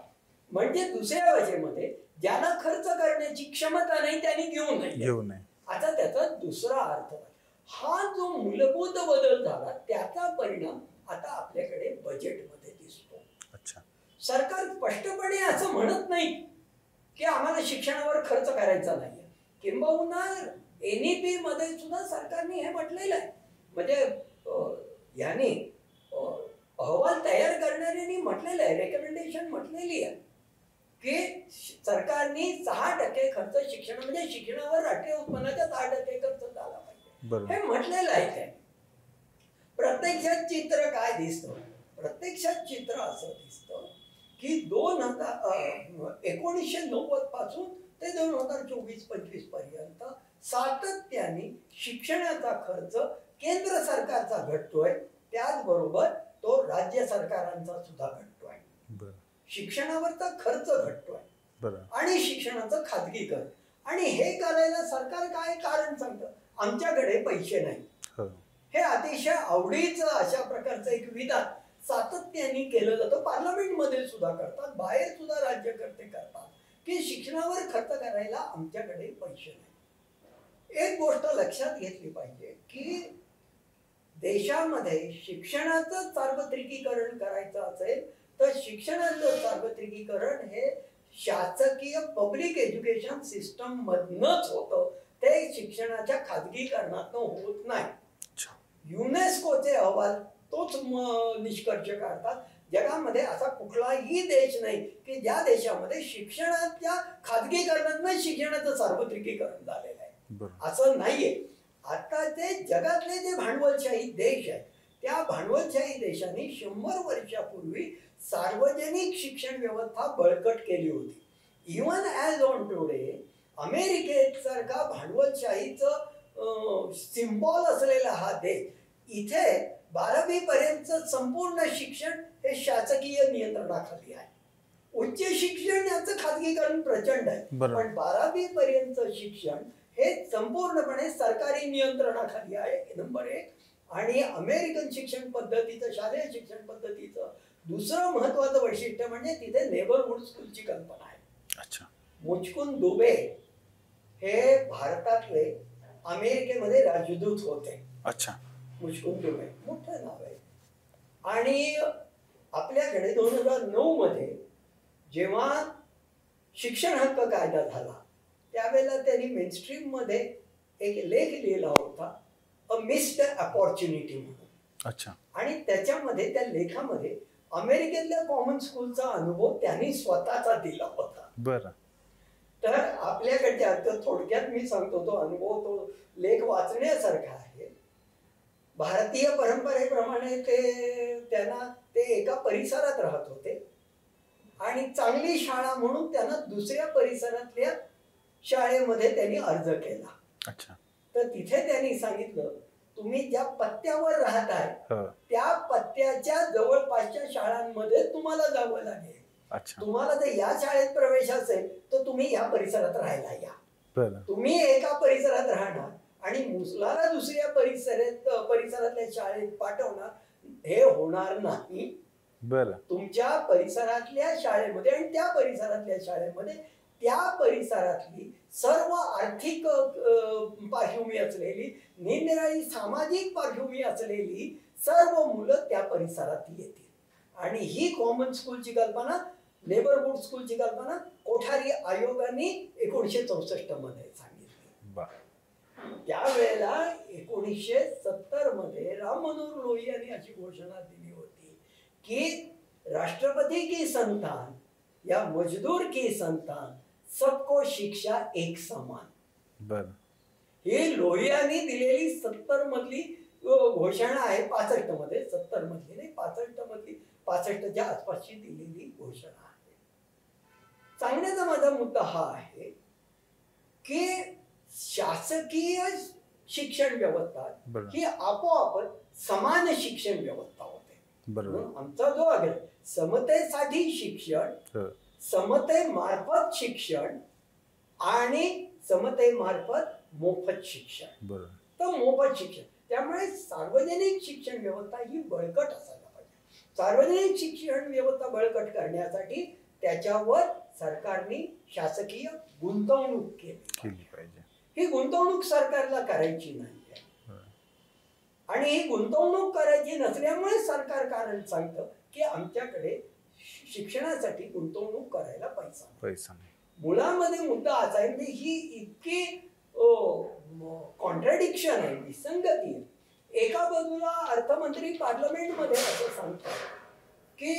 म्हणजे दुसऱ्या भाषेमध्ये ज्याला खर्च करण्याची क्षमता नाही त्यांनी घेऊ नये. आता त्याचा दुसरा अर्थ, हा जो मूलभूत बदल झाला त्याचा परिणाम आता आपल्याकडे बजेटमध्ये दिसतो. सरकार स्पष्टपणे असं म्हणत नाही की आम्हाला शिक्षणावर खर्च करायचा नाही. किंबहुना NEP मध्ये सुद्धा सरकारने हे म्हटलेलं आहे. म्हणजे याने अहवाल तयार करणाऱ्यांनी म्हटलेलं आहे, रेकमेंडेशन म्हटलेली आहे की सरकारने 6% खर्च शिक्षण, म्हणजे शिक्षणावर राष्ट्रीय उत्पन्नाच्या 6% खर्च झाला पाहिजे, हे म्हटलेलं आहे. त्याने प्रत्यक्षात चित्र काय दिसतं? प्रत्यक्षात चित्र असं दिसतं की 1990 पासून ते 2024-25 पर्यंत सातत्याने शिक्षणाचा खर्च केंद्र सरकारचा घटतोय, त्याचबरोबर तो राज्य सरकारांचा सुद्धा घटतोय. शिक्षणावरचा खर्च घटतोय आणि शिक्षणाचं खाजगीकरण. आणि हे करायला सरकार काय कारण सांगतं? आमच्याकडे पैसे नाही. हे अतिशय आवडीचं अशा प्रकारचं एक विधान सातत्याने केलं जातं. पार्लमेंटमध्ये सुद्धा करतात, बाहेर सुद्धा राज्यकर्ते करतात की शिक्षणावर खर्च करायला आमच्याकडे पैसे नाही. एक गोष्ट लक्षात घेतली पाहिजे की देशामध्ये शिक्षणाचं सार्वत्रिकीकरण करायचं असेल तर शिक्षणाचं सार्वत्रिकीकरण हे शासकीय पब्लिक एज्युकेशन सिस्टम मधनच होतं. ते शिक्षणाच्या खाजगीकरणातून होत नाही. युनेस्कोचे अहवाल तोच निष्कर्ष काढतात. जगामध्ये असा कुठलाही देश नाही की ज्या देशामध्ये शिक्षणाच्या खाजगीकरणातून शिक्षणाचं सार्वत्रिकीकरण झालेलं आहे, असं नाहीये. आता ते जगातले जे भांडवलशाही देश आहेत त्या भांडवलशाही देशांनी 100 वर्षापूर्वी सार्वजनिक शिक्षण व्यवस्था बळकट केली होती. इवन ॲज ऑन टुडे अमेरिकेसारखा भांडवलशाहीचं सिम्बॉल असलेला हा देश, इथे 12वी पर्यंत संपूर्ण शिक्षण हे शासकीय नियंत्रणाखाली आहे. उच्च शिक्षण याचं खाजगीकरण प्रचंड आहे, पण 12वी पर्यंत शिक्षण हे संपूर्णपणे सरकारी नियंत्रणाखाली आहे, नंबर 1. आणि अमेरिकन शिक्षण पद्धतीचं, शालेय शिक्षण पद्धतीचं दुसरं महत्वाचं वैशिष्ट्य म्हणजे तिथे नेबरहुड स्कूलची कल्पना आहे. मुचकुंद दुबे हे भारतातले अमेरिकेमध्ये राजदूत होते. मुचकुंद दुबे मोठं नाव आहे. आणि आपल्याकडे 2009 मध्ये जेव्हा शिक्षण हक्क कायदा झाला त्यावेळेला त्यांनी मेनस्ट्रीम मध्ये एक लेख लिहिला होता, अ मिस्ड अपॉर्च्युनिटी म्हणून. आणि त्याच्यामध्ये त्या लेखामध्ये अमेरिकेतल्या कॉमन स्कूलचा अनुभव त्यांनी स्वतःचा दिला होता. तर आपल्याकडच्या थोडक्यात मी सांगतो, तो अनुभव, तो लेख वाचण्यासारखा आहे. भारतीय परंपरेप्रमाणे ते एका परिसरात राहत होते आणि चांगली शाळा म्हणून त्यांना दुसऱ्या परिसरातल्या शाळेमध्ये त्यांनी अर्ज केला. तर तिथे त्यांनी सांगितलं, तुम्ही ज्या पत्त्यावर राहताय त्या पत्त्याच्या जवळपासच्या शाळांमध्ये तुम्हाला जावं लागेल. तुम्हाला जर या शाळेत प्रवेश असेल तर तुम्ही या परिसरात राहायला या. तुम्ही एका परिसरात राहणार आणि मुलाला दुसऱ्या परिसरातल्या शाळेत पाठवणार, हे होणार नाही. तुमच्या परिसरातल्या शाळेमध्ये आणि त्या परिसरातल्या शाळेमध्ये त्या परिसरातली सर्व आर्थिक पार्श्वभूमी असलेली, निरनिराळी सामाजिक पार्श्वभूमी असलेली सर्व मुलं त्या परिसरात येतील. आणि ही कॉमन स्कूलची कल्पना नेबरहूड स्कूलची कल्पना कोठारी आयोगाने 1964 मध्ये सांगितली. त्यावेळेला 1970 मध्ये राम मनोहर लोहिया यांनी अशी घोषणा दिली होती की राष्ट्रपति की संतान या मजदूर की संतान सबको शिक्षा एक समान. ही लोहियांनी दिलेली 70 मधली घोषणा आहे. 65 मध्ये, 70 मधली नाही, 65 मधली, 65च्या आसपासची दिलेली घोषणा आहे. सांगण्याचा माझा मुद्दा हा आहे की शासकीय शिक्षण व्यवस्था ही आपोआपच समान शिक्षण व्यवस्था होते. आमचा जो आग्रह समतेसाठी शिक्षण, समतेमार्फत शिक्षण आणि समतेमार्फत मोफत शिक्षण, तर मोफत शिक्षण. त्यामुळे सार्वजनिक शिक्षण व्यवस्था ही बळकट असायला पाहिजे. सार्वजनिक शिक्षण व्यवस्था बळकट करण्यासाठी त्याच्यावर सरकारने शासकीय गुंतवणूक केली पाहिजे. ही गुंतवणूक सरकारला करायची नाही आणि ही गुंतवणूक करायची नसल्यामुळे सरकार कारण सांगतं की आमच्याकडे शिक्षणासाठी गुंतवणूक करायला पैसा नाही. मुळामध्ये मुद्दा असा आहे की ही इतकी कॉन्ट्राडिक्शन आहे, विसंगती आहे. एका बाजूला अर्थमंत्री पार्लमेंटमध्ये असं सांगतात की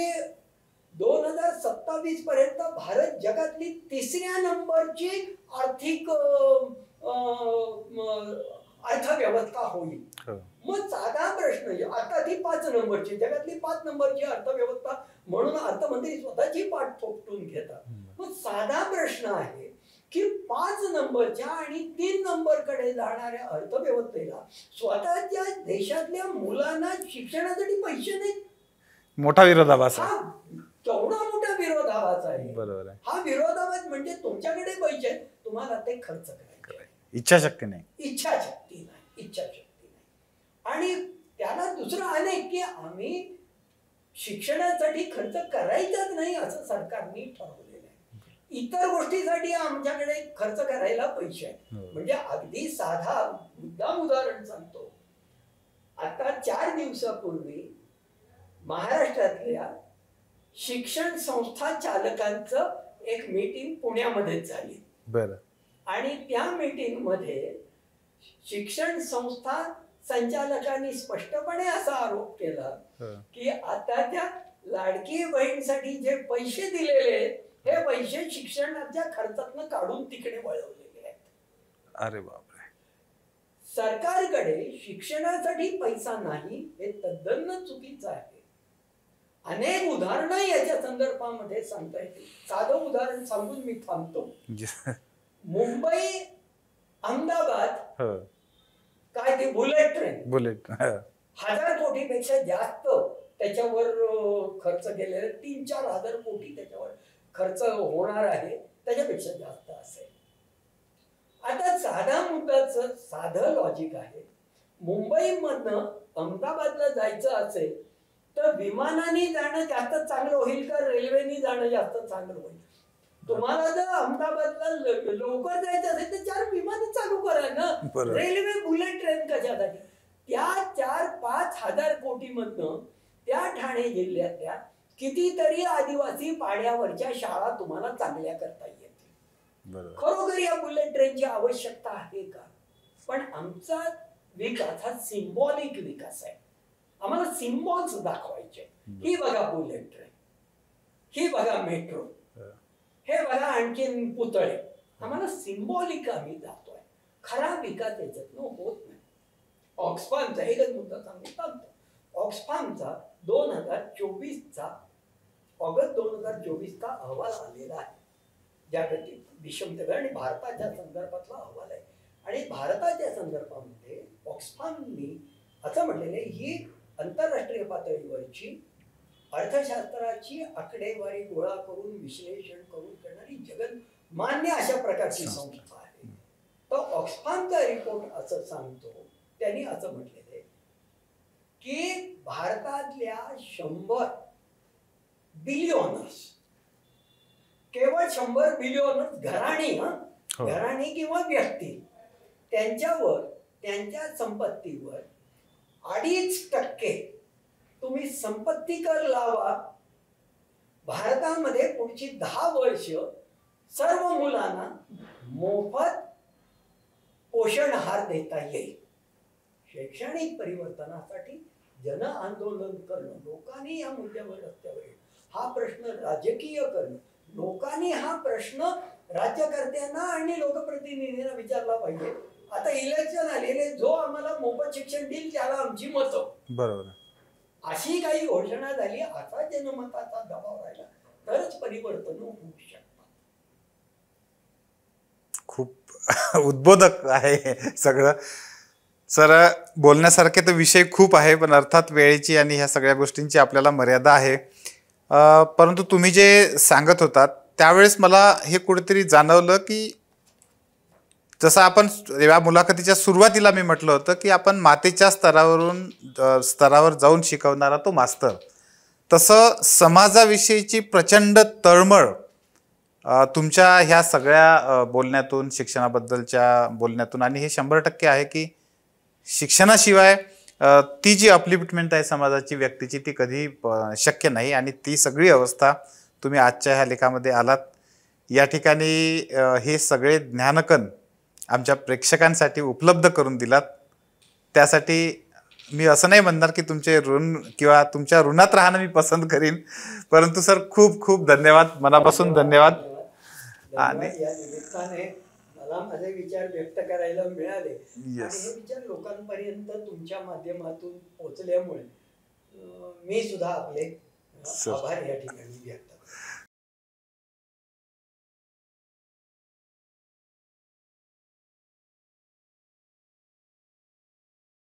2027 पर्यंत भारत जगातली 3ऱ्या नंबरची आर्थिक अर्थव्यवस्था होईल. मग साधा प्रश्न, आता ती 5 नंबरची, जगातली 5 नंबरची अर्थव्यवस्था म्हणून अर्थमंत्री स्वतःची पाठ थोपटून घेतात. मग साधा प्रश्न आहे की 5 नंबरच्या आणि 3 नंबरकडे जाणाऱ्या अर्थव्यवस्थेला स्वतःच्या देशातल्या मुलांना शिक्षणासाठी पैसे नाहीत. मोठा विरोधाभास आहे, केवढा मोठा विरोधाभास आहे. बरोबर आहे. हा विरोधाभास म्हणजे तुमच्याकडे पैसे आहेत, तुम्हाला ते खर्च करायचे, इच्छाशक्ती नाही. आणि त्याला दुसरं अनेक की आम्ही शिक्षणासाठी खर्च करायचाच नाही असं सरकारने ठरवलेलं आहे. इतर गोष्टीसाठी आमच्याकडे खर्च करायला पैसे आहेत. म्हणजे अगदी साधा मुद्दाम उदाहरण सांगतो. आता 4 दिवसापूर्वी महाराष्ट्रातल्या शिक्षण संस्था चालकांचं एक मीटिंग पुण्यामध्ये झाली. आणि त्या मीटिंग मध्ये शिक्षण संस्था संचालकांनी स्पष्टपणे असा आरोप केला की आता त्या लाडकी बहीणसाठी जे पैसे दिलेले हे पैसे शिक्षणाच्या खर्चातून काढून तिकडे वळवलेले आहेत. अरे बापरे. सरकारकडे शिक्षणासाठी पैसा नाही हे तद्दन चुकीचं आहे. अनेक उदाहरणं याच्या संदर्भामध्ये सांगता येतील. साधं उदाहरण सांगून मी थांबतो. मुंबई अहमदाबाद काय ते बुलेट ट्रेन 1000 कोटीपेक्षा जास्त त्याच्यावर खर्च केलेला, 3-4 हजार कोटी त्याच्यावर खर्च होणार आहे, त्याच्यापेक्षा जास्त असेल. आता साधा मुद्द्याचं साधं लॉजिक आहे. मुंबईमधनं अहमदाबादला जायचं असेल तर विमानाने जाणं जास्त चांगलं होईल का रेल्वेने जाणं जास्त चांगलं होईल? तुम्हाला जर अहमदाबादला लवकर जायचं असेल तर 4 विमानं चालू करा ना. रेल्वे बुलेट ट्रेन कशासाठी? त्या 4-5 हजार कोटी मधनं त्या ठाणे जिल्ह्यातल्या कितीतरी आदिवासी पाड्यावरच्या शाळा तुम्हाला चांगल्या करता येतील. खरोखर या बुलेट ट्रेनची आवश्यकता आहे का? पण आमचा विकास हा सिम्बॉलिक विकास आहे. आम्हाला सिम्बॉल्स दाखवायचे. ही बघा बुलेट ट्रेन, ही बघा मेट्रो, हे बघा आणखीन पुतळे. आम्हाला सिम्बॉलिक आम्ही जातोय. खरा विकास याच्यातनं होत नाही. ऑक्सफामचा एकच मुद्दा सांगून सांगतो. ऑक्सफामचा 2024चा ऑगस्ट 2024चा अहवाल आलेला आहे. जागतिक विषमतेवर आणि भारताच्या संदर्भातला अहवाल आहे. आणि भारताच्या संदर्भामध्ये ऑक्सफामनी असं म्हटलेलं आहे ही आंतरराष्ट्रीय पातळीवरची अर्थशास्त्राची आकडेवारी गोळा करून विश्लेषण करून करणारी जगत मान्य अशा प्रकारची संस्था आहे. तर ऑक्सफामचा रिपोर्ट असं सांगतो, त्यांनी असं म्हटलेलं आहे की भारतातल्या 100 बिलियनर्स, केवळ 100 बिलियनर्स घराणी किंवा व्यक्ती, त्यांच्यावर त्यांच्या संपत्तीवर 2.5% तुम्ही संपत्ती कर लावा. भारतामध्ये पुढची 10 वर्ष सर्व मुलांना मोफत पोषण आहार देता येईल. शैक्षणिक परिवर्तनासाठी जन आंदोलन करणं, लोकांनी या मुद्द्यावर रस्त्यावर येणं, हा प्रश्न राजकीय करणं, लोकांनी हा प्रश्न राज्यकर्त्यांना आणि लोकप्रतिनिधींना विचारला पाहिजे. आता इलेक्शन आलेले, जो आम्हाला मोफत शिक्षण देईल त्याला आमची मतं, बरोबर, अशी काही घोषणा झाली. आता जनमताचा दबाव राहिला तरच परिवर्तन होऊ शकतात. खूप उद्बोधक आहे सगळं. सर, बोलण्यासारखे तर विषय खूप आहे, पण अर्थात वेळेची आणि ह्या सगळ्या गोष्टींची आपल्याला मर्यादा आहे. परंतु तुम्ही जे सांगत होतात त्यावेळेस मला हे कुठेतरी जाणवलं की जसं आपण या मुलाखतीच्या सुरुवातीला मी म्हटलं होतं की आपण मातेच्या स्तरावर जाऊन शिकवणारा तो मास्तर, तसं समाजाविषयीची प्रचंड तळमळ तुमच्या ह्या सगळ्या बोलण्यातून, शिक्षणाबद्दलच्या बोलण्यातून, आणि हे 100% आहे की शिक्षणाशिवाय ती जी अपलिफ्टमेंट आहे समाजाची, व्यक्तीची, ती कधी शक्य नाही. आणि ती सगळी अवस्था तुम्ही आजच्या ह्या लेखामध्ये आलात. या ठिकाणी हे सगळे ज्ञानकण आमच्या प्रेक्षकांसाठी उपलब्ध करून दिलात. त्यासाठी मी असं नाही म्हणणार की तुमचे ऋण किंवा तुमच्या ऋणात राहणं मी पसंत करीन, परंतु सर खूप खूप धन्यवाद, मनापासून धन्यवाद. आणि या निमित्ताने मला माझे विचार व्यक्त करायला मिळाले आणि हे विचार लोकांपर्यंत तुमच्या माध्यमातून पोहोचल्यामुळे मी सुद्धा आपले आभार या ठिकाणी व्यक्त